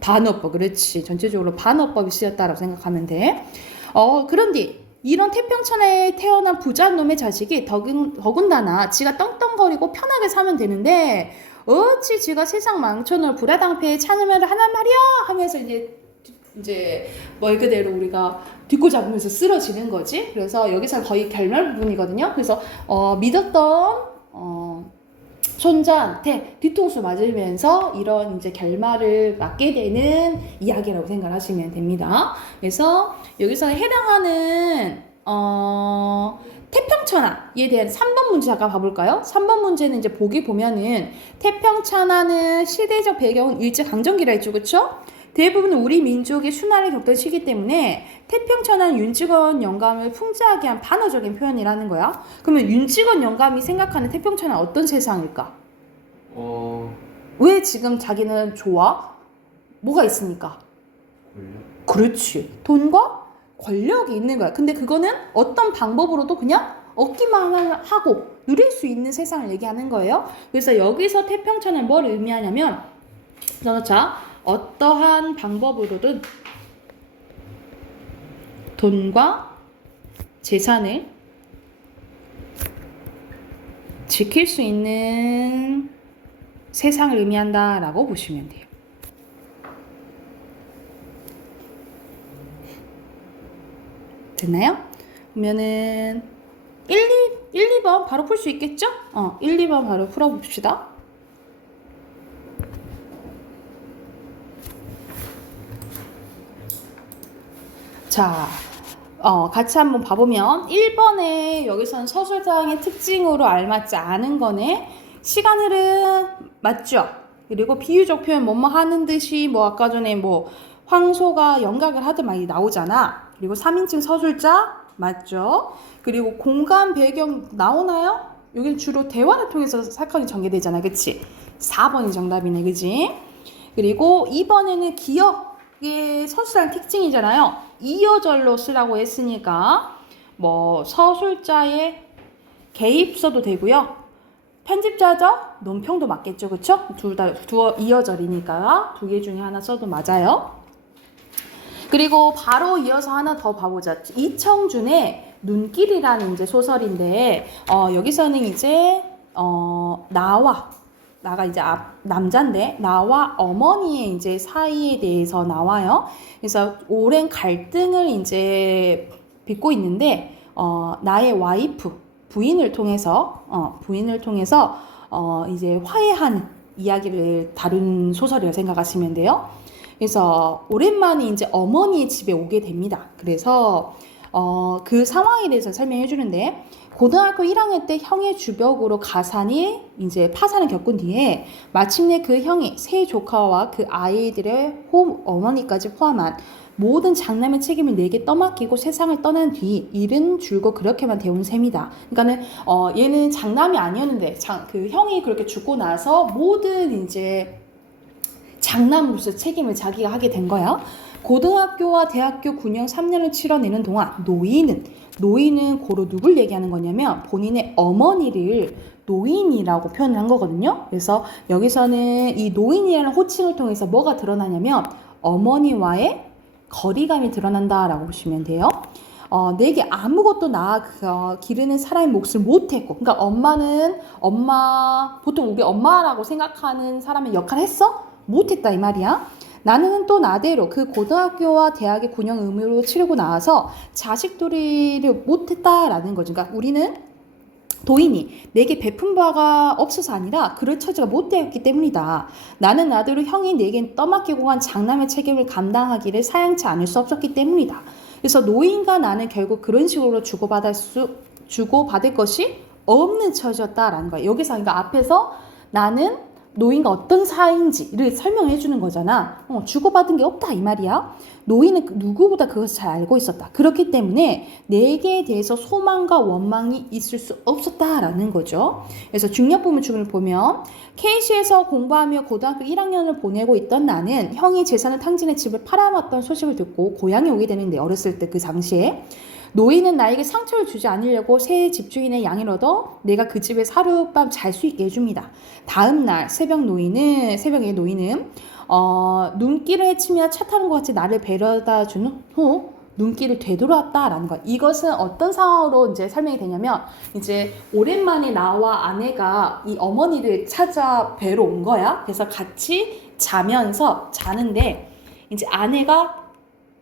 반어법. 그렇지. 전체적으로 반어법이 쓰였다라고 생각하면 돼. 그런데 이런 태평천하에 태어난 부잣놈의 자식이 더군다나 지가 떵떵거리고 편하게 사면 되는데 어찌 지가 세상 망천을 불화당패에 찬음을 하란 말이야 하면서 이제 말 그대로 우리가 뒷고 잡으면서 쓰러지는 거지. 그래서 여기서 거의 결말 부분이거든요. 그래서 믿었던 손자한테 뒤통수 맞으면서 이런 이제 결말을 맞게 되는 이야기라고 생각하시면 됩니다. 그래서 여기서 해당하는 태평천하에 대한 3번 문제 잠깐 봐볼까요? 3번 문제는 이제 보기 보면은 태평천하는 시대적 배경은 일제강점기라 했죠, 그쵸? 대부분 우리 민족이 순환을 겪던 시기 때문에 태평천하는 윤직원 영감을 풍자하게 한 반어적인 표현이라는 거야. 그러면 윤직원 영감이 생각하는 태평천하는 어떤 세상일까? 왜 지금 자기는 좋아? 뭐가 있으니까? 권력? 그렇지. 돈과 권력이 있는 거야. 근데 그거는 어떤 방법으로도 그냥 얻기만 하고 누릴 수 있는 세상을 얘기하는 거예요. 그래서 여기서 태평천은 뭘 의미하냐면, 자, 어떠한 방법으로든 돈과 재산을 지킬 수 있는 세상을 의미한다라고 보시면 돼요. 됐나요? 그러면은 1, 2번 바로 풀 수 있겠죠? 1, 2번 바로 풀어봅시다. 자, 같이 한번 봐보면 1번에 여기서는 서술상의 특징으로 알맞지 않은 거네. 시간 흐름 맞죠? 그리고 비유적 표현 뭐뭐 하는 듯이 뭐 아까 전에 뭐 황소가 영각을 하듯 많이 나오잖아. 그리고 3인칭 서술자 맞죠? 그리고 공간 배경 나오나요? 여기 주로 대화를 통해서 사건이 전개되잖아. 그치? 4번이 정답이네. 그치? 그리고 2번에는 기억의 서술상 특징이잖아요. 이어절로 쓰라고 했으니까 뭐 서술자의 개입서도 되고요. 편집자죠? 논평도 맞겠죠. 그쵸? 둘 다 이어절이니까 두 개 중에 하나 써도 맞아요. 그리고 바로 이어서 하나 더 봐보자. 이청준의 눈길이라는 이제 소설인데 여기서는 이제 나가 이제 남자인데 나와 어머니의 이제 사이에 대해서 나와요. 그래서 오랜 갈등을 이제 빚고 있는데 나의 와이프 부인을 통해서 이제 화해하는 이야기를 다룬 소설이라고 생각하시면 돼요. 그래서 오랜만에 이제 어머니의 집에 오게 됩니다. 그래서 그 상황에 대해서 설명해 주는데, 고등학교 1학년 때 형의 주벽으로 가산이 이제 파산을 겪은 뒤에 마침내 그 형이 세 조카와 그 아이들의 어머니까지 포함한 모든 장남의 책임을 내게 떠맡기고 세상을 떠난 뒤 일은 줄고 그렇게만 데운 셈이다. 그러니까는 얘는 장남이 아니었는데 그 형이 그렇게 죽고 나서 모든 이제 장남으로서 책임을 자기가 하게 된 거야. 고등학교와 대학교 군영 3년을 치러내는 동안 노인은 고로 누굴 얘기하는 거냐면 본인의 어머니를 노인이라고 표현을 한 거거든요. 그래서 여기서는 이 노인이라는 호칭을 통해서 뭐가 드러나냐면 어머니와의 거리감이 드러난다라고 보시면 돼요. 내게 아무것도 기르는 사람의 몫을 못했고, 그러니까 보통 우리 엄마라고 생각하는 사람의 역할을 했어? 못했다 이 말이야. 나는 또 나대로 그 고등학교와 대학의 군영 의무를 치르고 나와서 자식돌이를 못했다라는 거죠. 그러니까 우리는 도인이 내게 베푼 바가 없어서 아니라 그럴 처지가 못 되었기 때문이다. 나는 나대로 형이 내게 떠맡기고 간 장남의 책임을 감당하기를 사양치 않을 수 없었기 때문이다. 그래서 노인과 나는 결국 그런 식으로 주고받을 것이 없는 처지였다라는 거야. 여기서 그러니까 앞에서 나는 노인과 어떤 사이인지를 설명해 주는 거잖아. 주고받은 게 없다 이 말이야. 노인은 누구보다 그것을 잘 알고 있었다. 그렇기 때문에 내게 대해서 소망과 원망이 있을 수 없었다라는 거죠. 그래서 중력부문 중을 보면 KC에서 공부하며 고등학교 1학년을 보내고 있던 나는 형이 재산을 탕진해 집을 팔아왔던 소식을 듣고 고향에 오게 되는데, 어렸을 때 그 당시에 노인은 나에게 상처를 주지 않으려고 새 집주인의 양해를 얻어 내가 그 집에서 하룻밤 잘 수 있게 해줍니다. 다음 날 새벽에 노인은 눈길을 헤치며 차 타는 것 같이 나를 데려다 준 후 눈길을 되돌아왔다라는 거야. 이것은 어떤 상황으로 이제 설명이 되냐면, 이제 오랜만에 나와 아내가 이 어머니를 찾아 뵈러 온 거야. 그래서 같이 자는데 이제 아내가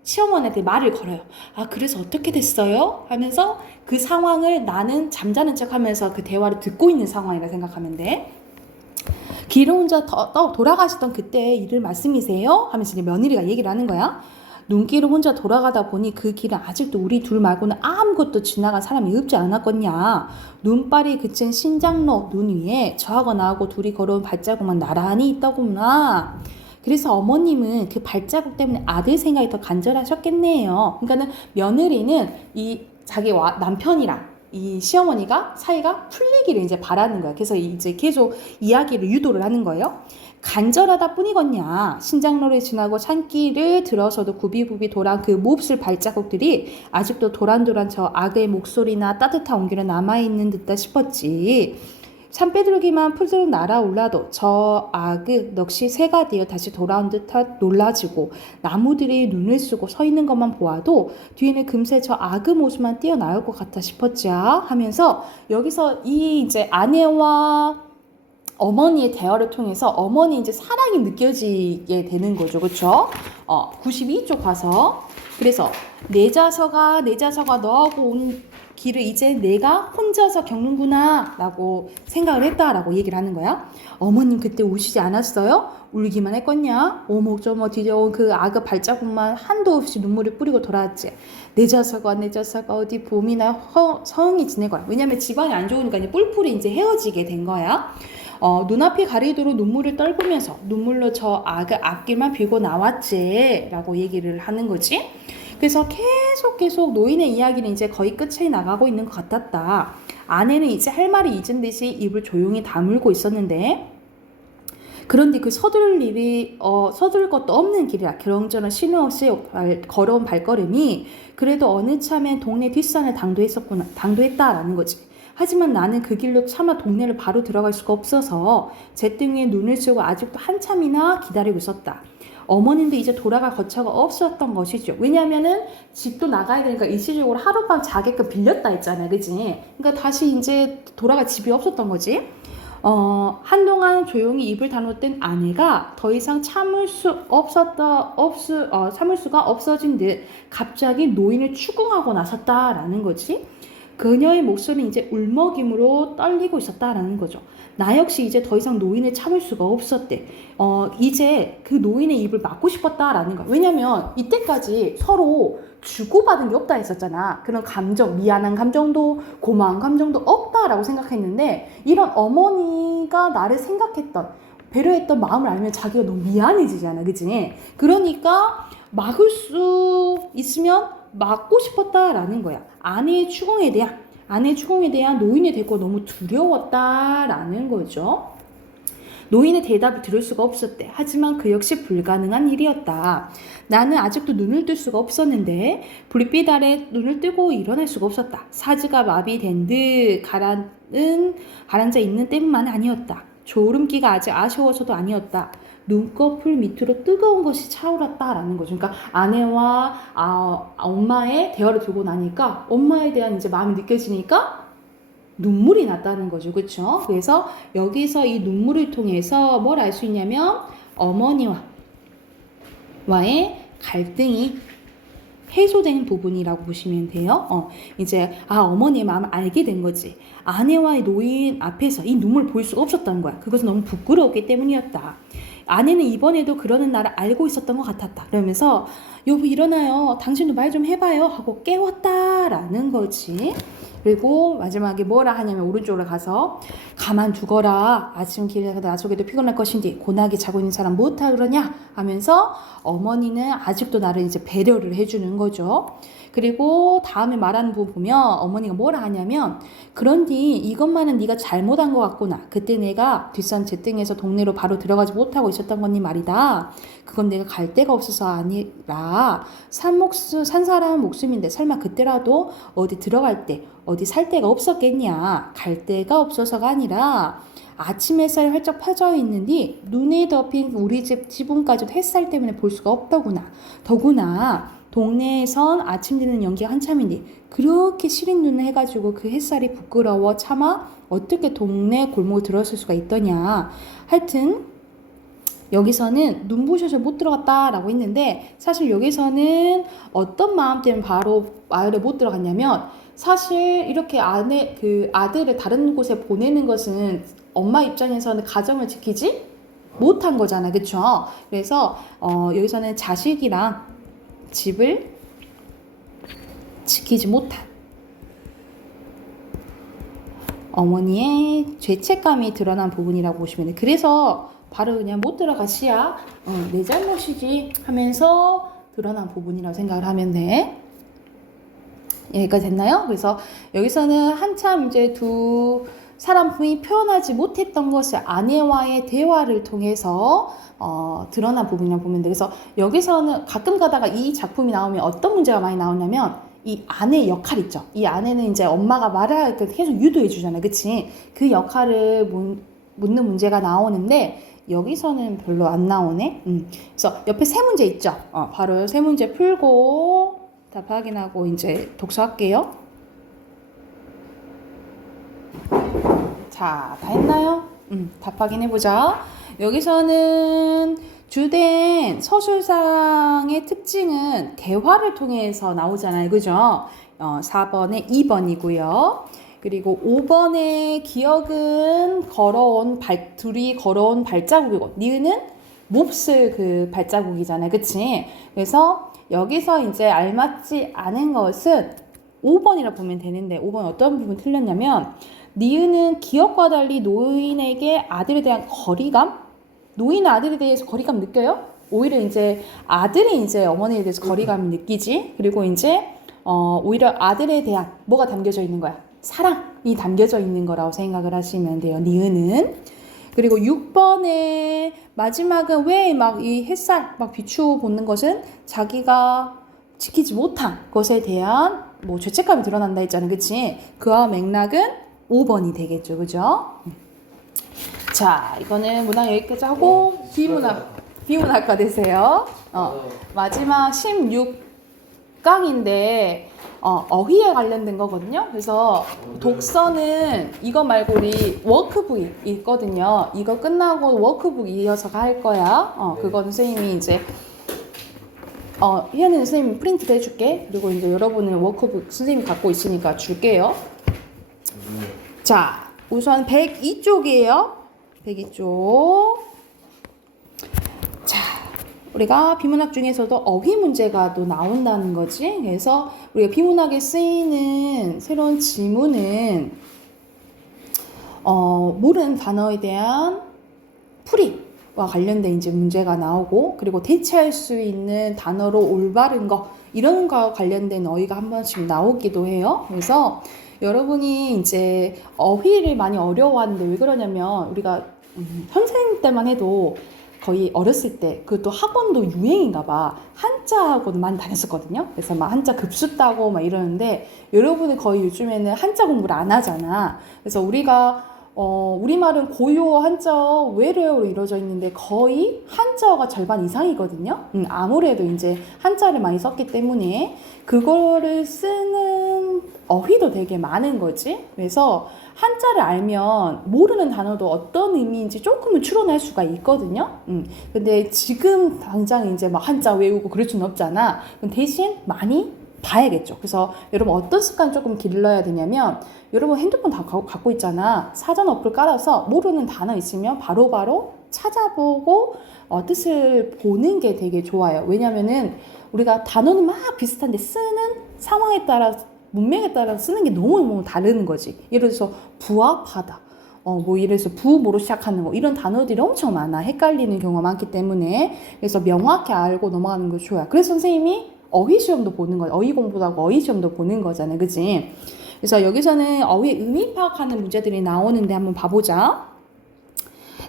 시어머니한테 말을 걸어요. 그래서 어떻게 됐어요? 하면서 그 상황을 나는 잠자는 척 하면서 그 대화를 듣고 있는 상황이라 생각하면 돼. 길을 혼자 돌아가시던 그때의 일을 말씀이세요? 하면서 이제 며느리가 얘기를 하는 거야. 눈길을 혼자 돌아가다 보니 그 길은 아직도 우리 둘 말고는 아무것도 지나간 사람이 없지 않았겠냐. 눈발이 그친 신장로 눈 위에 저하고 나하고 둘이 걸어온 발자국만 나란히 있더구나. 그래서 어머님은 그 발자국 때문에 아들 생각이 더 간절하셨겠네요. 그러니까는 며느리는 이 자기 남편이랑 이 시어머니가 사이가 풀리기를 이제 바라는 거야. 그래서 이제 계속 이야기를 유도를 하는 거예요. 간절하다 뿐이겠냐. 신장로를 지나고 산길을 들어서도 굽이굽이 돌아온 그 몹쓸 발자국들이 아직도 도란도란 저 악의 목소리나 따뜻한 온기로 남아있는 듯다 싶었지. 산비둘기만 푸르륵 날아올라도 저 악의 넋이 새가 되어 다시 돌아온 듯한 놀라지고 나무들이 눈을 쓰고 서 있는 것만 보아도 뒤에는 금세 저 악의 모습만 뛰어나올 것 같아 싶었지 하면서 여기서 이 이제 아내와 어머니의 대화를 통해서 어머니 이제 사랑이 느껴지게 되는 거죠. 그렇죠? 92쪽 가서 그래서 내 자서가 너하고 온 길을 이제 내가 혼자서 겪는구나 라고 생각을 했다라고 얘기를 하는 거야. 어머님 그때 우시지 않았어요? 울기만 했겠냐? 오목조목 뒤져온 그 악의 발자국만 한도 없이 눈물을 뿌리고 돌아왔지. 내 자서가 어디 봄이나 서흥이 지내거라. 왜냐면 집안이 안 좋으니까 이제 뿔뿔이 이제 헤어지게 된 거야. 눈앞이 가리도록 눈물을 떨구면서 눈물로 저 악의 앞길만 빌고 나왔지 라고 얘기를 하는 거지. 그래서 계속 노인의 이야기는 이제 거의 끝에 나가고 있는 것 같았다. 아내는 이제 할 말이 잊은 듯이 입을 조용히 다물고 있었는데 그런데 그 서두를 것도 없는 길이라 그런저런 신호 없이 걸어온 발걸음이 그래도 어느 참에 동네 뒷산을 당도했다라는 거지. 하지만 나는 그 길로 차마 동네를 바로 들어갈 수가 없어서 제 등 위에 눈을 쓰고 아직도 한참이나 기다리고 있었다. 어머님도 이제 돌아갈 거처가 없었던 것이죠. 왜냐면은 집도 나가야 되니까 일시적으로 하룻밤 자게끔 빌렸다 했잖아요. 그지? 그러니까 다시 이제 돌아갈 집이 없었던 거지. 한동안 조용히 입을 다물던 아내가 더 이상 참을 수가 없어진 듯 갑자기 노인을 추궁하고 나섰다라는 거지. 그녀의 목소리는 이제 울먹임으로 떨리고 있었다라는 거죠. 나 역시 이제 더 이상 노인을 참을 수가 없었대. 이제 그 노인의 입을 막고 싶었다라는 거야. 왜냐면 이때까지 서로 주고받은 게 없다 했었잖아. 그런 감정, 미안한 감정도 고마운 감정도 없다라고 생각했는데 이런 어머니가 나를 생각했던 배려했던 마음을 알면 자기가 너무 미안해지잖아. 그치? 그러니까 막을 수 있으면 막고 싶었다라는 거야. 아내의 추궁에 대한 노인의 대꾸가 너무 두려웠다라는 거죠. 노인의 대답을 들을 수가 없었대. 하지만 그 역시 불가능한 일이었다. 나는 아직도 눈을 뜰 수가 없었는데 불빛 아래 눈을 뜨고 일어날 수가 없었다. 사지가 마비된 듯 가라앉아 있는 때문만 아니었다. 졸음기가 아직 아쉬워서도 아니었다. 눈꺼풀 밑으로 뜨거운 것이 차오랐다라는 거죠. 그러니까 아내와 엄마의 대화를 두고 나니까 엄마에 대한 이제 마음이 느껴지니까 눈물이 났다는 거죠. 그렇죠? 그래서 여기서 이 눈물을 통해서 뭘 알 수 있냐면 어머니와의 갈등이 해소된 부분이라고 보시면 돼요. 이제 어머니의 마음을 알게 된 거지. 아내와의 노인 앞에서 이 눈물을 볼 수가 없었던 거야. 그것은 너무 부끄러웠기 때문이었다. 아내는 이번에도 그러는 나를 알고 있었던 것 같았다. 그러면서 여보 일어나요. 당신도 말 좀 해봐요. 하고 깨웠다라는 거지. 그리고 마지막에 뭐라 하냐면 오른쪽으로 가서 가만두거라. 아침 길에 나 속에도 피곤할 것인데 고나게 자고 있는 사람 못하 그러냐 하면서 어머니는 아직도 나를 이제 배려를 해주는 거죠. 그리고 다음에 말하는 부분 보면 어머니가 뭐라 하냐면 그런디 이것만은 네가 잘못한 것 같구나. 그때 내가 뒷산 제등에서 동네로 바로 들어가지 못하고 있었던 거니 말이다. 그건 내가 갈 데가 없어서 아니라 산 사람 목숨인데 설마 그때라도 어디 들어갈 때 어디 살 데가 없었겠냐. 갈 데가 없어서가 아니라 아침 햇살이 활짝 펴져 있는데 눈에 덮인 우리 집 지붕까지도 햇살 때문에 볼 수가 없더구나. 더구나 동네에선 아침 드는 연기가 한참인데 그렇게 시린 눈을 해가지고 그 햇살이 부끄러워 차마 어떻게 동네 골목에 들어설 수가 있더냐. 하여튼 여기서는 눈부셔서 못 들어갔다라고 했는데 사실 여기서는 어떤 마음 때문에 바로 마을에 못 들어갔냐면 사실 이렇게 아들을 다른 곳에 보내는 것은 엄마 입장에서는 가정을 지키지 못한 거잖아. 그쵸? 그래서 여기서는 자식이랑 집을 지키지 못한 어머니의 죄책감이 드러난 부분이라고 보시면 돼요. 그래서 바로 그냥 못 들어가 시야 내 잘못이지 하면서 드러난 부분이라고 생각을 하면 돼. 여기까지 됐나요? 그래서 여기서는 한참 이제 두 사람이 표현하지 못했던 것을 아내와의 대화를 통해서 드러난 부분이라고 보면 돼. 그래서 여기서는 가끔 가다가 이 작품이 나오면 어떤 문제가 많이 나오냐면 이 아내의 역할 있죠. 이 아내는 이제 엄마가 말할 때 계속 유도해 주잖아요. 그치? 그 역할을 묻는 문제가 나오는데 여기서는 별로 안 나오네. 그래서 옆에 세 문제 있죠. 바로 세 문제 풀고 답 확인하고 이제 독서할게요. 자, 다 했나요? 답 확인해보자. 여기서는 주된 서술상의 특징은 대화를 통해서 나오잖아요. 그죠? 4번에 2번이고요. 그리고 5번의 기억은 둘이 걸어온 발자국이고, 니은은 몹쓸 그 발자국이잖아요. 그치? 그래서 여기서 이제 알맞지 않은 것은 5번이라 보면 되는데, 5번 어떤 부분 틀렸냐면, 니은은 기억과 달리 노인에게 아들에 대한 거리감? 노인은 아들에 대해서 거리감 느껴요? 오히려 이제 아들이 이제 어머니에 대해서 거리감을 느끼지. 그리고 이제 오히려 아들에 대한 뭐가 담겨져 있는 거야? 사랑이 담겨져 있는 거라고 생각을 하시면 돼요. 니은은. 그리고 6번의 마지막은 왜 막 이 햇살 막 비추어 보는 것은 자기가 지키지 못한 것에 대한 뭐 죄책감이 드러난다 했잖아요. 그치? 그와 맥락은 5번이 되겠죠. 그죠? 자, 이거는 문항 여기까지 하고 비문학과 되세요. 마지막 16강인데 어휘에 관련된 거거든요. 그래서 독서는 이거 말고 우리 워크북이 있거든요. 이거 끝나고 워크북 이어서 할 거야. 그거는 선생님이 이제 희연이는 선생님이 프린트도 해줄게. 그리고 이제 여러분은 워크북 선생님이 갖고 있으니까 줄게요. 자, 우선 102쪽이에요. 102쪽. 자, 우리가 비문학 중에서도 어휘 문제가 또 나온다는 거지. 그래서 우리가 비문학에 쓰이는 새로운 지문은 모르는 단어에 대한 풀이와 관련된 이제 문제가 나오고, 그리고 대체할 수 있는 단어로 올바른 거, 이런 거와 관련된 어휘가 한 번씩 나오기도 해요. 그래서 여러분이 이제 어휘를 많이 어려워하는데 왜 그러냐면 우리가 선생님 때만 해도 거의 어렸을 때 그것도 학원도 유행인가 봐. 한자 학원 많이 다녔었거든요. 그래서 막 한자 급수 따고 막 이러는데 여러분이 거의 요즘에는 한자 공부를 안 하잖아. 그래서 우리가 우리말은 고유어 한자어 외래어로 이루어져 있는데 거의 한자어가 절반 이상이거든요. 아무래도 이제 한자를 많이 썼기 때문에 그거를 쓰는 어휘도 되게 많은 거지. 그래서 한자를 알면 모르는 단어도 어떤 의미인지 조금은 추론할 수가 있거든요. 근데 지금 당장 이제 막 한자 외우고 그럴 수는 없잖아. 대신 많이 봐야겠죠. 그래서 여러분 어떤 습관 조금 길러야 되냐면, 여러분 핸드폰 다 갖고 있잖아. 사전 어플 깔아서 모르는 단어 있으면 바로바로 찾아보고 뜻을 보는 게 되게 좋아요. 왜냐면은 우리가 단어는 막 비슷한데 쓰는 상황에 따라 문맥에 따라 쓰는 게 너무너무 다른 거지. 예를 들어서 부합하다. 뭐 이래서 부모로 시작하는 거, 이런 단어들이 엄청 많아. 헷갈리는 경우가 많기 때문에. 그래서 명확히 알고 넘어가는 거 좋아요. 그래서 선생님이 어휘 시험도 보는 거야. 어휘 공부도 하고 어휘 시험도 보는 거잖아요. 그치? 그래서 여기서는 어휘 의미 파악하는 문제들이 나오는데 한번 봐보자.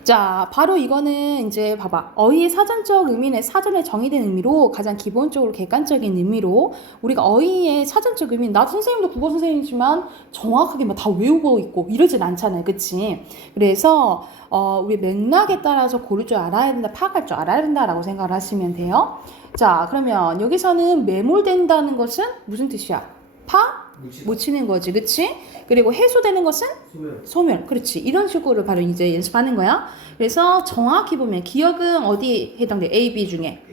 자, 바로 이거는 이제 봐봐. 어휘의 사전적 의미는 사전에 정의된 의미로 가장 기본적으로 객관적인 의미로, 우리가 어휘의 사전적 의미, 나 선생님도 국어 선생님이지만 정확하게 막 다 외우고 있고 이러진 않잖아요. 그치? 그래서 우리 맥락에 따라서 고를 줄 알아야 된다, 파악할 줄 알아야 된다라고 생각을 하시면 돼요. 자, 그러면 여기서는 매몰된다는 것은 무슨 뜻이야? 묻히는 거지. 그치? 그리고 해소되는 것은? 소멸. 그렇지. 이런 식으로 바로 이제 연습하는 거야. 그래서 정확히 보면 기억은 어디에 해당돼? A, B 중에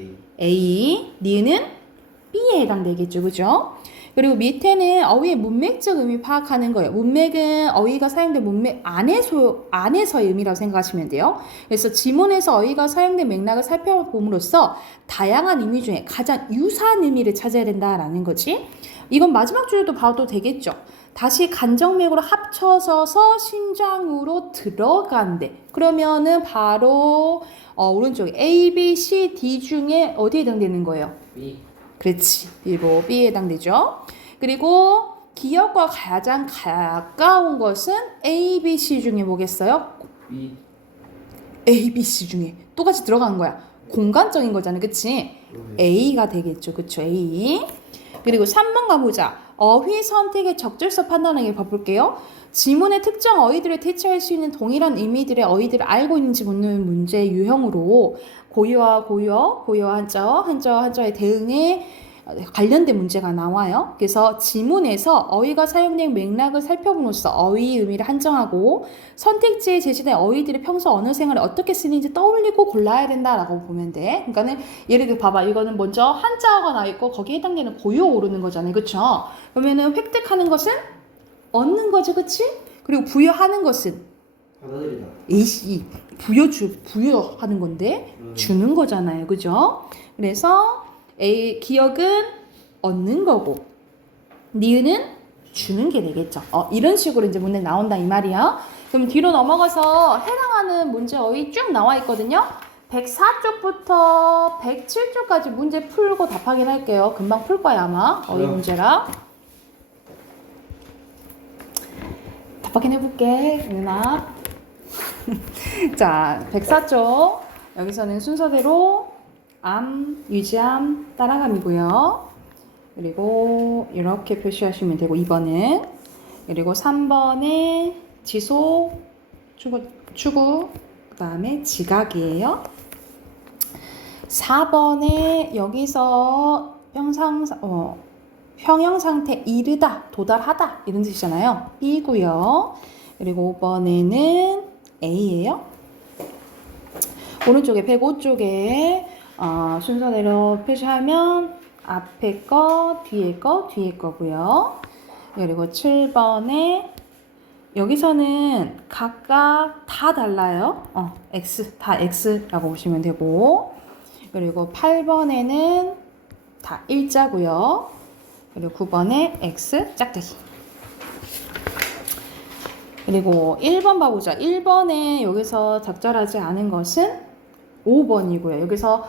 A. 니은은 B에 해당되겠죠. 그죠? 그리고 밑에는 어휘의 문맥적 의미 파악하는 거예요. 문맥은 어휘가 사용된 문맥 안에서의 의미라고 생각하시면 돼요. 그래서 지문에서 어휘가 사용된 맥락을 살펴봄으로써 다양한 의미 중에 가장 유사한 의미를 찾아야 된다라는 거지. 이건 마지막 줄에도 봐도 되겠죠. 다시 간정맥으로 합쳐져서 심장으로 들어간대. 그러면은 바로 오른쪽에 A, B, C, D 중에 어디에 해당되는 거예요? B. 그렇지. 비로 B에 해당되죠. 그리고 기억과 가장 가까운 것은 A, B, C 중에 뭐겠어요? B. A, B, C 중에 똑같이 들어간 거야. 공간적인 거잖아. 그치? A가 되겠죠. 그쵸? A. 그리고 3번 가보자. 어휘 선택의 적절성 판단하기 봐볼게요. 지문의 특정 어휘들을 대체할 수 있는 동일한 의미들의 어휘들을 알고 있는지 묻는 문제 유형으로 고유어, 고유어 한자의 대응에 관련된 문제가 나와요. 그래서 지문에서 어휘가 사용된 맥락을 살펴봄으로써 어휘의 의미를 한정하고 선택지에 제시된 어휘들이 평소 언어 생활에 어떻게 쓰이는지 떠올리고 골라야 된다라고 보면 돼. 그러니까는 예를 들어 봐봐. 이거는 먼저 한자어가 나와 있고 거기에 해당되는 고유어 오르는 거잖아요. 그쵸? 그러면은 획득하는 것은 얻는 거죠. 그치? 그리고 부여하는 것은 받아들이다. 에이씨 부여하는 건데 주는 거잖아요. 그죠? 그래서 기억은 얻는 거고 니은은 주는 게 되겠죠. 이런 식으로 이제 문제 나온다 이 말이야. 그럼 뒤로 넘어가서 해당하는 문제 어휘 쭉 나와 있거든요. 104쪽부터 107쪽까지 문제 풀고 답하긴 할게요. 금방 풀 거야 아마 어휘 문제라. 답하긴 해볼게 누나. 자 104쪽 여기서는 순서대로 암, 유지암, 따라감이고요. 그리고 이렇게 표시하시면 되고 2번은 그리고 3번에 지속, 추구 그 다음에 지각이에요. 4번에 여기서 형용상태 이르다, 도달하다 이런 뜻이잖아요. B고요. 그리고 5번에는 A예요. 오른쪽에 105쪽에 순서대로 표시하면 앞에 거, 뒤에 거, 뒤에 거고요. 그리고 7번에 여기서는 각각 다 달라요. X, 다 X라고 보시면 되고 그리고 8번에는 다 일자고요. 그리고 9번에 X, 짝대기. 그리고 1번 봐보자. 1번에 여기서 적절하지 않은 것은 5번이고요. 여기서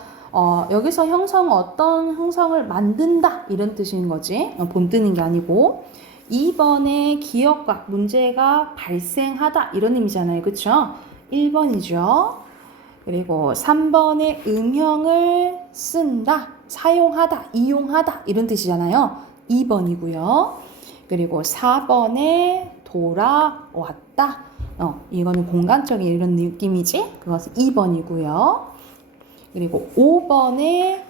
어떤 형성을 만든다 이런 뜻인 거지. 본뜨는 게 아니고 2번에 기억과 문제가 발생하다 이런 의미잖아요. 그쵸? 1번이죠. 그리고 3번에 음형을 쓴다, 사용하다, 이용하다 이런 뜻이잖아요. 2번이고요. 그리고 4번에 돌아왔다. 이거는 공간적인 이런 느낌이지. 그것은 2번이고요. 그리고 5번에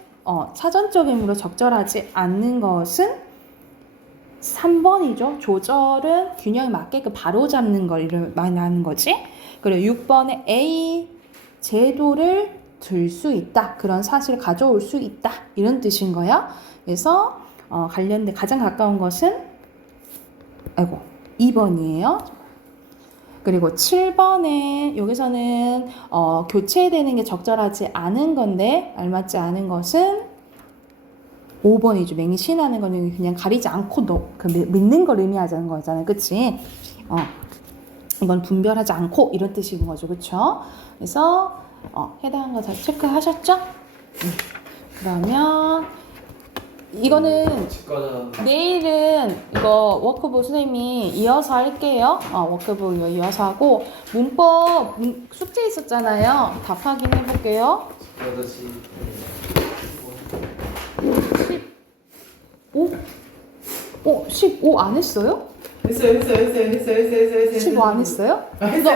사전적 의미로 적절하지 않는 것은 3번이죠. 조절은 균형에 맞게끔 바로 잡는 걸 말하는 거지. 그리고 6번에 A 제도를 들 수 있다. 그런 사실을 가져올 수 있다. 이런 뜻인 거야. 그래서 관련된 가장 가까운 것은 2번이에요. 그리고 7번에 여기서는 교체되는 게 적절하지 않은 건데 알맞지 않은 것은 5번이죠. 맹신하는 거는 그냥 가리지 않고 믿는 걸 의미하자는 거잖아요. 그치? 이건 분별하지 않고 이런 뜻인 거죠. 그쵸? 그래서 해당한 거 다 체크하셨죠? 그러면 이거는 내일은 이거 워크북 선생님이 이어서 할게요. 워크북 이어서 하고 문법 숙제 있었잖아요. 답 확인해볼게요. 15 안 했어요? 했어요. 15 안 했어요? 나 15.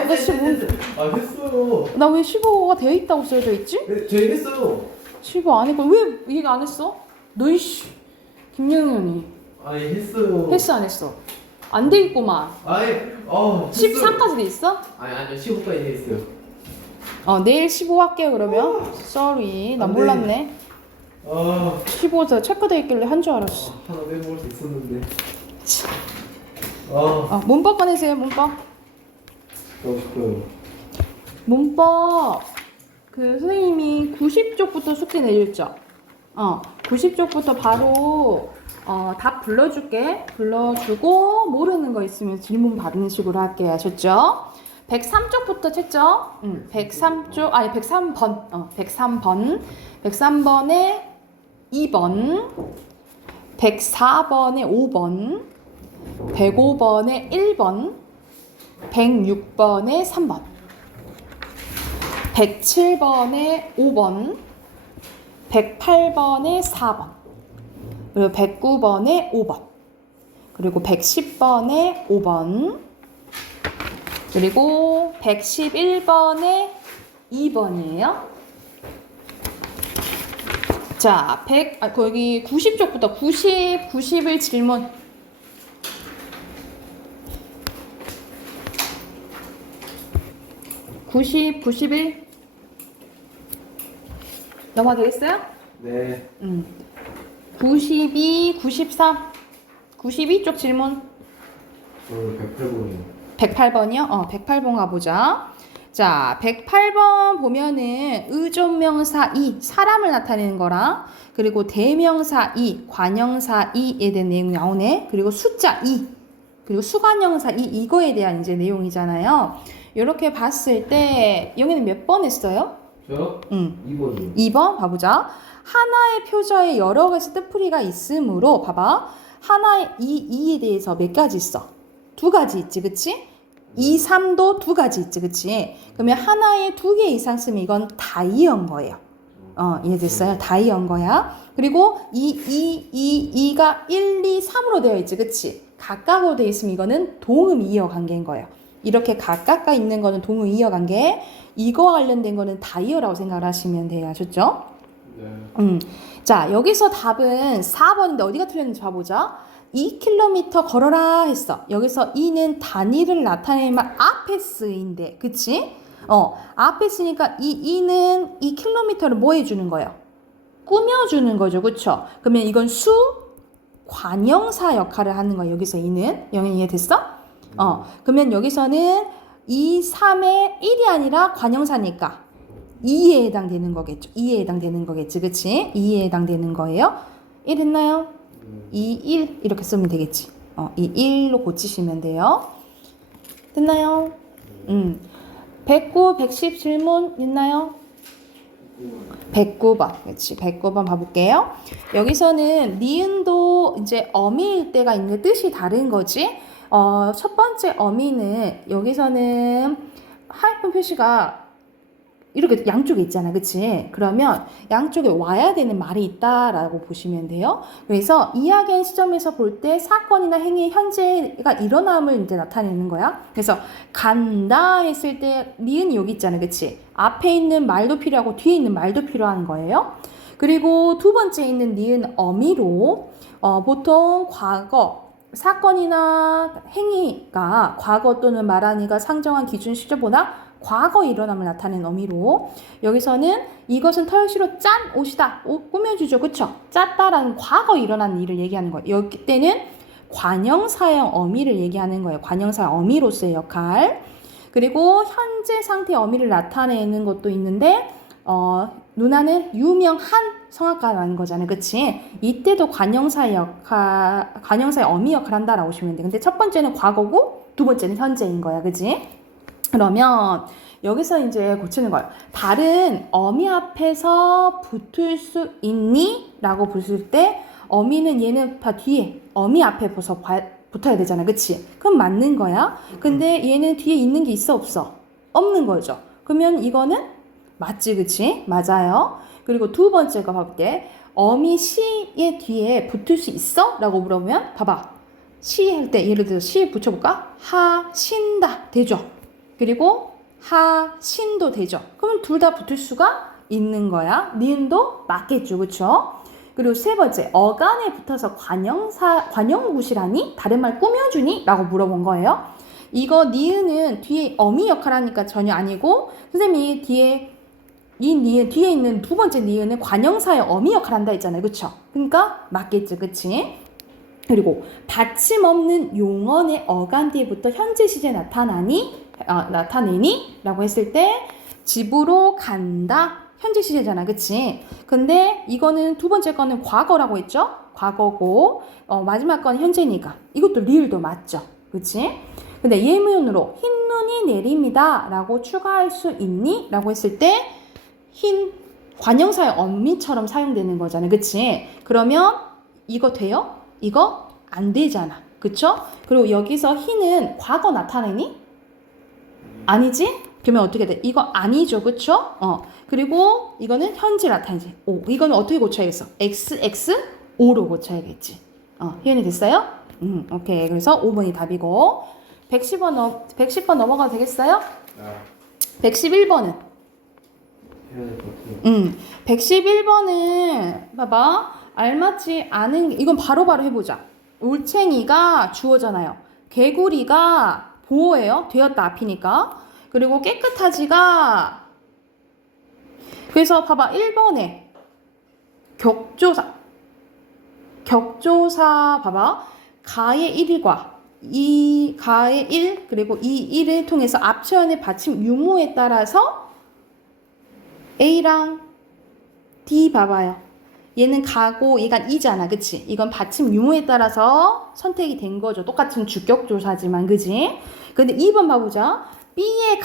했어요. 나 왜 15가 되어 있다고 써져 있지? 저희 했어요. 15 안 했고 왜 얘가 안 했어? 너 이씨 김영현이 했어요. 했어 안 했어? 안 돼 있구만. 14까지 돼 있어? 아니요 15까지 했어요. 내일 15 할게요 그러면. Sorry 나 안 돼. 몰랐네. 아, 15자 체크돼 있길래 한 줄 알았어. 하나 빼먹을 수 있었는데. 참. 아, 문법 꺼내세요, 문법. 너무 싶어요. 문법 그 선생님이 90쪽부터 숙제 내줬죠. 90쪽부터 바로 답 불러줄게. 불러주고 모르는 거 있으면 질문 받는 식으로 할게. 아셨죠? 103쪽부터 쳤죠? 103쪽 아니 103번. 103번. 103번에 2번. 104번에 5번. 105번에 1번. 106번에 3번. 107번에 5번, 108번에 4번, 그리고 109번에 5번, 그리고 110번에 5번, 그리고 111번에 2번이에요. 자, 거기 90쪽부터 91 질문. 90, 91 넘어가겠어요? 네. 92, 93 92쪽 질문. 108번이요. 108번이요? 108번 가보자. 자, 108번 보면은 의존명사 이, 사람을 나타내는 거랑, 그리고 대명사 이, 관형사 이에 대한 내용이 나오네. 그리고 숫자 이, 그리고 수관형사 이, 이거에 대한 이제 내용이잖아요. 이렇게 봤을 때 여기는 몇 번 했어요? 저? 2번이요. 2번 봐보자. 하나의 표저에 여러 가지 뜻풀이가 있으므로 봐봐. 하나의 이에 대해서 몇 가지 있어? 두 가지 있지, 그치? 2, 3도 두 가지 있지, 그치? 그러면 하나에 두 개 이상 쓰면 이건 다이어인 거예요. 이해됐어요? 다이어인 거야. 그리고 2가 1, 2, 3으로 되어 있지, 그치? 각각으로 되어 있으면 이거는 동음 이어 관계인 거예요. 이렇게 각각가 있는 거는 동음 이어 관계, 이거와 관련된 거는 다이어라고 생각을 하시면 돼요. 아셨죠? 네. 자, 여기서 답은 4번인데 어디가 틀렸는지 봐보자. 2km 걸어라 했어. 여기서 2는 단위를 나타내면 앞에 쓰인대. 그치? 앞에 쓰니까 이 2는 2km를 뭐 해주는 거예요? 꾸며주는 거죠. 그쵸? 그러면 이건 수, 관형사 역할을 하는 거예요. 여기서 2는. 영현이 이해됐어? 그러면 여기서는 2, 3의 1이 아니라 관형사니까 2에 해당되는 거겠죠. 2에 해당되는 거겠지. 그치? 2에 해당되는 거예요. 1 했나요? 2, 1 이렇게 쓰면 되겠지. 2, 1로 고치시면 돼요. 됐나요? 109, 110 질문 있나요? 109번. 그렇지. 109번 봐볼게요. 여기서는 니은도 이제 어미일 때가 있는데 뜻이 다른 거지. 첫 번째 어미는 여기서는 하이픈 표시가 이렇게 양쪽에 있잖아. 그치? 그러면 양쪽에 와야 되는 말이 있다라고 보시면 돼요. 그래서 이야기의 시점에서 볼 때 사건이나 행위 현재가 일어남을 이제 나타내는 거야. 그래서 간다 했을 때 니은이 여기 있잖아. 그치? 앞에 있는 말도 필요하고 뒤에 있는 말도 필요한 거예요. 그리고 두 번째 있는 니은 어미로 보통 과거 사건이나 행위가 과거 또는 말하니가 상정한 기준 시제보다 과거 일어남을 나타낸 어미로, 여기서는 이것은 털시로 짠 옷이다. 옷 꾸며주죠. 그쵸? 짰다라는 과거 일어난 일을 얘기하는 거예요. 여기 때는 관형사형 어미를 얘기하는 거예요. 관형사 어미로서의 역할. 그리고 현재 상태의 어미를 나타내는 것도 있는데 누나는 유명한 성악가라는 거잖아요. 그치? 이때도 관형사의 어미 역할을 한다라고 보시면 돼. 근데 첫 번째는 과거고 두 번째는 현재인 거야. 그치? 그러면 여기서 이제 고치는 거예요. 다른 어미 앞에서 붙을 수 있니? 라고 붙을 때 어미는 얘는 다 뒤에 어미 앞에 붙어야 되잖아. 그치? 그럼 맞는 거야. 근데 얘는 뒤에 있는 게 있어 없어? 없는 거죠. 그러면 이거는 맞지. 그치? 맞아요. 그리고 두 번째 거 봐볼게. 어미 시의 뒤에 붙을 수 있어? 라고 물어보면 봐봐. 시 할 때 예를 들어서 시 붙여볼까? 하신다 되죠. 그리고 하신도 되죠. 그러면 둘 다 붙을 수가 있는 거야. 니은도 맞겠죠. 그쵸? 그리고 세 번째, 어간에 붙어서 관형구시라니? 다른 말 꾸며주니? 라고 물어본 거예요. 이거 니은은 뒤에 어미 역할 하니까 전혀 아니고, 선생님이 뒤에 이 니은 뒤에 있는 두 번째 니은은 관형사의 어미 역할을 한다 했잖아요. 그쵸? 그러니까 맞겠지. 그치? 그리고 받침 없는 용언의 어간 뒤에부터 현재 시제 나타내니? 라고 했을 때 집으로 간다. 현재 시제잖아. 그치? 근데 이거는 두 번째 거는 과거라고 했죠? 과거고 마지막 건 현재니까 이것도 리을도 맞죠. 그치? 근데 예문으로 흰 눈이 내립니다 라고 추가할 수 있니? 라고 했을 때 흰 관형사의 엄미처럼 사용되는 거잖아요. 그치? 그러면 이거 돼요? 이거 안 되잖아. 그쵸? 그리고 여기서 흰은 과거 나타내니? 아니지? 그러면 어떻게 돼? 이거 아니죠. 그쵸? 그리고 이거는 현재 나타내지. 오, 이거는 어떻게 고쳐야겠어? XXO로 고쳐야겠지. 희연이 됐어요? 오케이. 그래서 5번이 답이고 110번 넘어가도 되겠어요? 아, 111번은? 해야 될 것 같아요. 111번은 봐봐. 알맞지 않은 이건 바로바로 해보자. 올챙이가 주어잖아요. 개구리가 보어예요. 되었다 앞이니까. 그리고 깨끗하지가 그래서 봐봐. 1번에 격조사 봐봐. 가의 1과 이 가의 1 그리고 이 1을 통해서 앞처연의 받침 유무에 따라서 A랑 D 봐봐요. 얘는 가고 얘가 이잖아. 그치? 이건 받침 유무에 따라서 선택이 된 거죠. 똑같은 주격조사지만. 그치? 근데 2번 봐보자. B에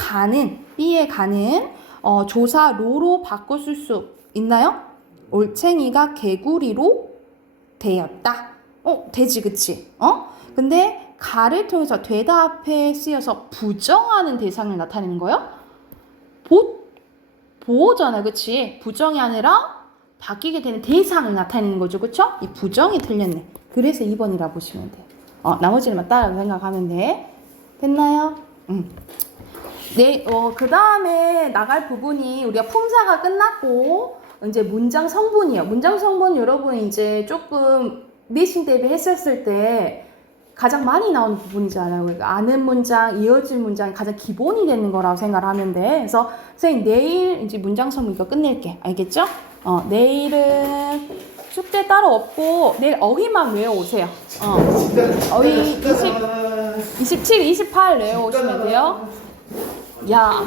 가는 조사 로로 바꿨을 수 있나요? 올챙이가 개구리로 되었다. 되지. 그치? 근데 가를 통해서 되다 앞에 쓰여서 부정하는 대상을 나타내는 거예요? 보호잖아. 그치? 부정이 아니라 바뀌게 되는 대상을 나타내는 거죠. 그쵸? 이 부정이 틀렸네. 그래서 2번이라 보시면 돼. 나머지는 맞다라고 생각하면 돼. 됐나요? 네, 그 다음에 나갈 부분이 우리가 품사가 끝났고 이제 문장 성분이에요. 문장 성분 여러분 이제 조금 내신 대비 했었을 때 가장 많이 나오는 부분이잖아요. 그러니까 아는 문장, 이어진 문장이 가장 기본이 되는 거라고 생각을 하면 돼. 그래서 선생님 내일 이제 문장 성분 이거 끝낼게. 알겠죠? 내일은 숙제 따로 없고 내일 어휘만 외워오세요. 어휘 27, 28 외워오시면 돼요. 야.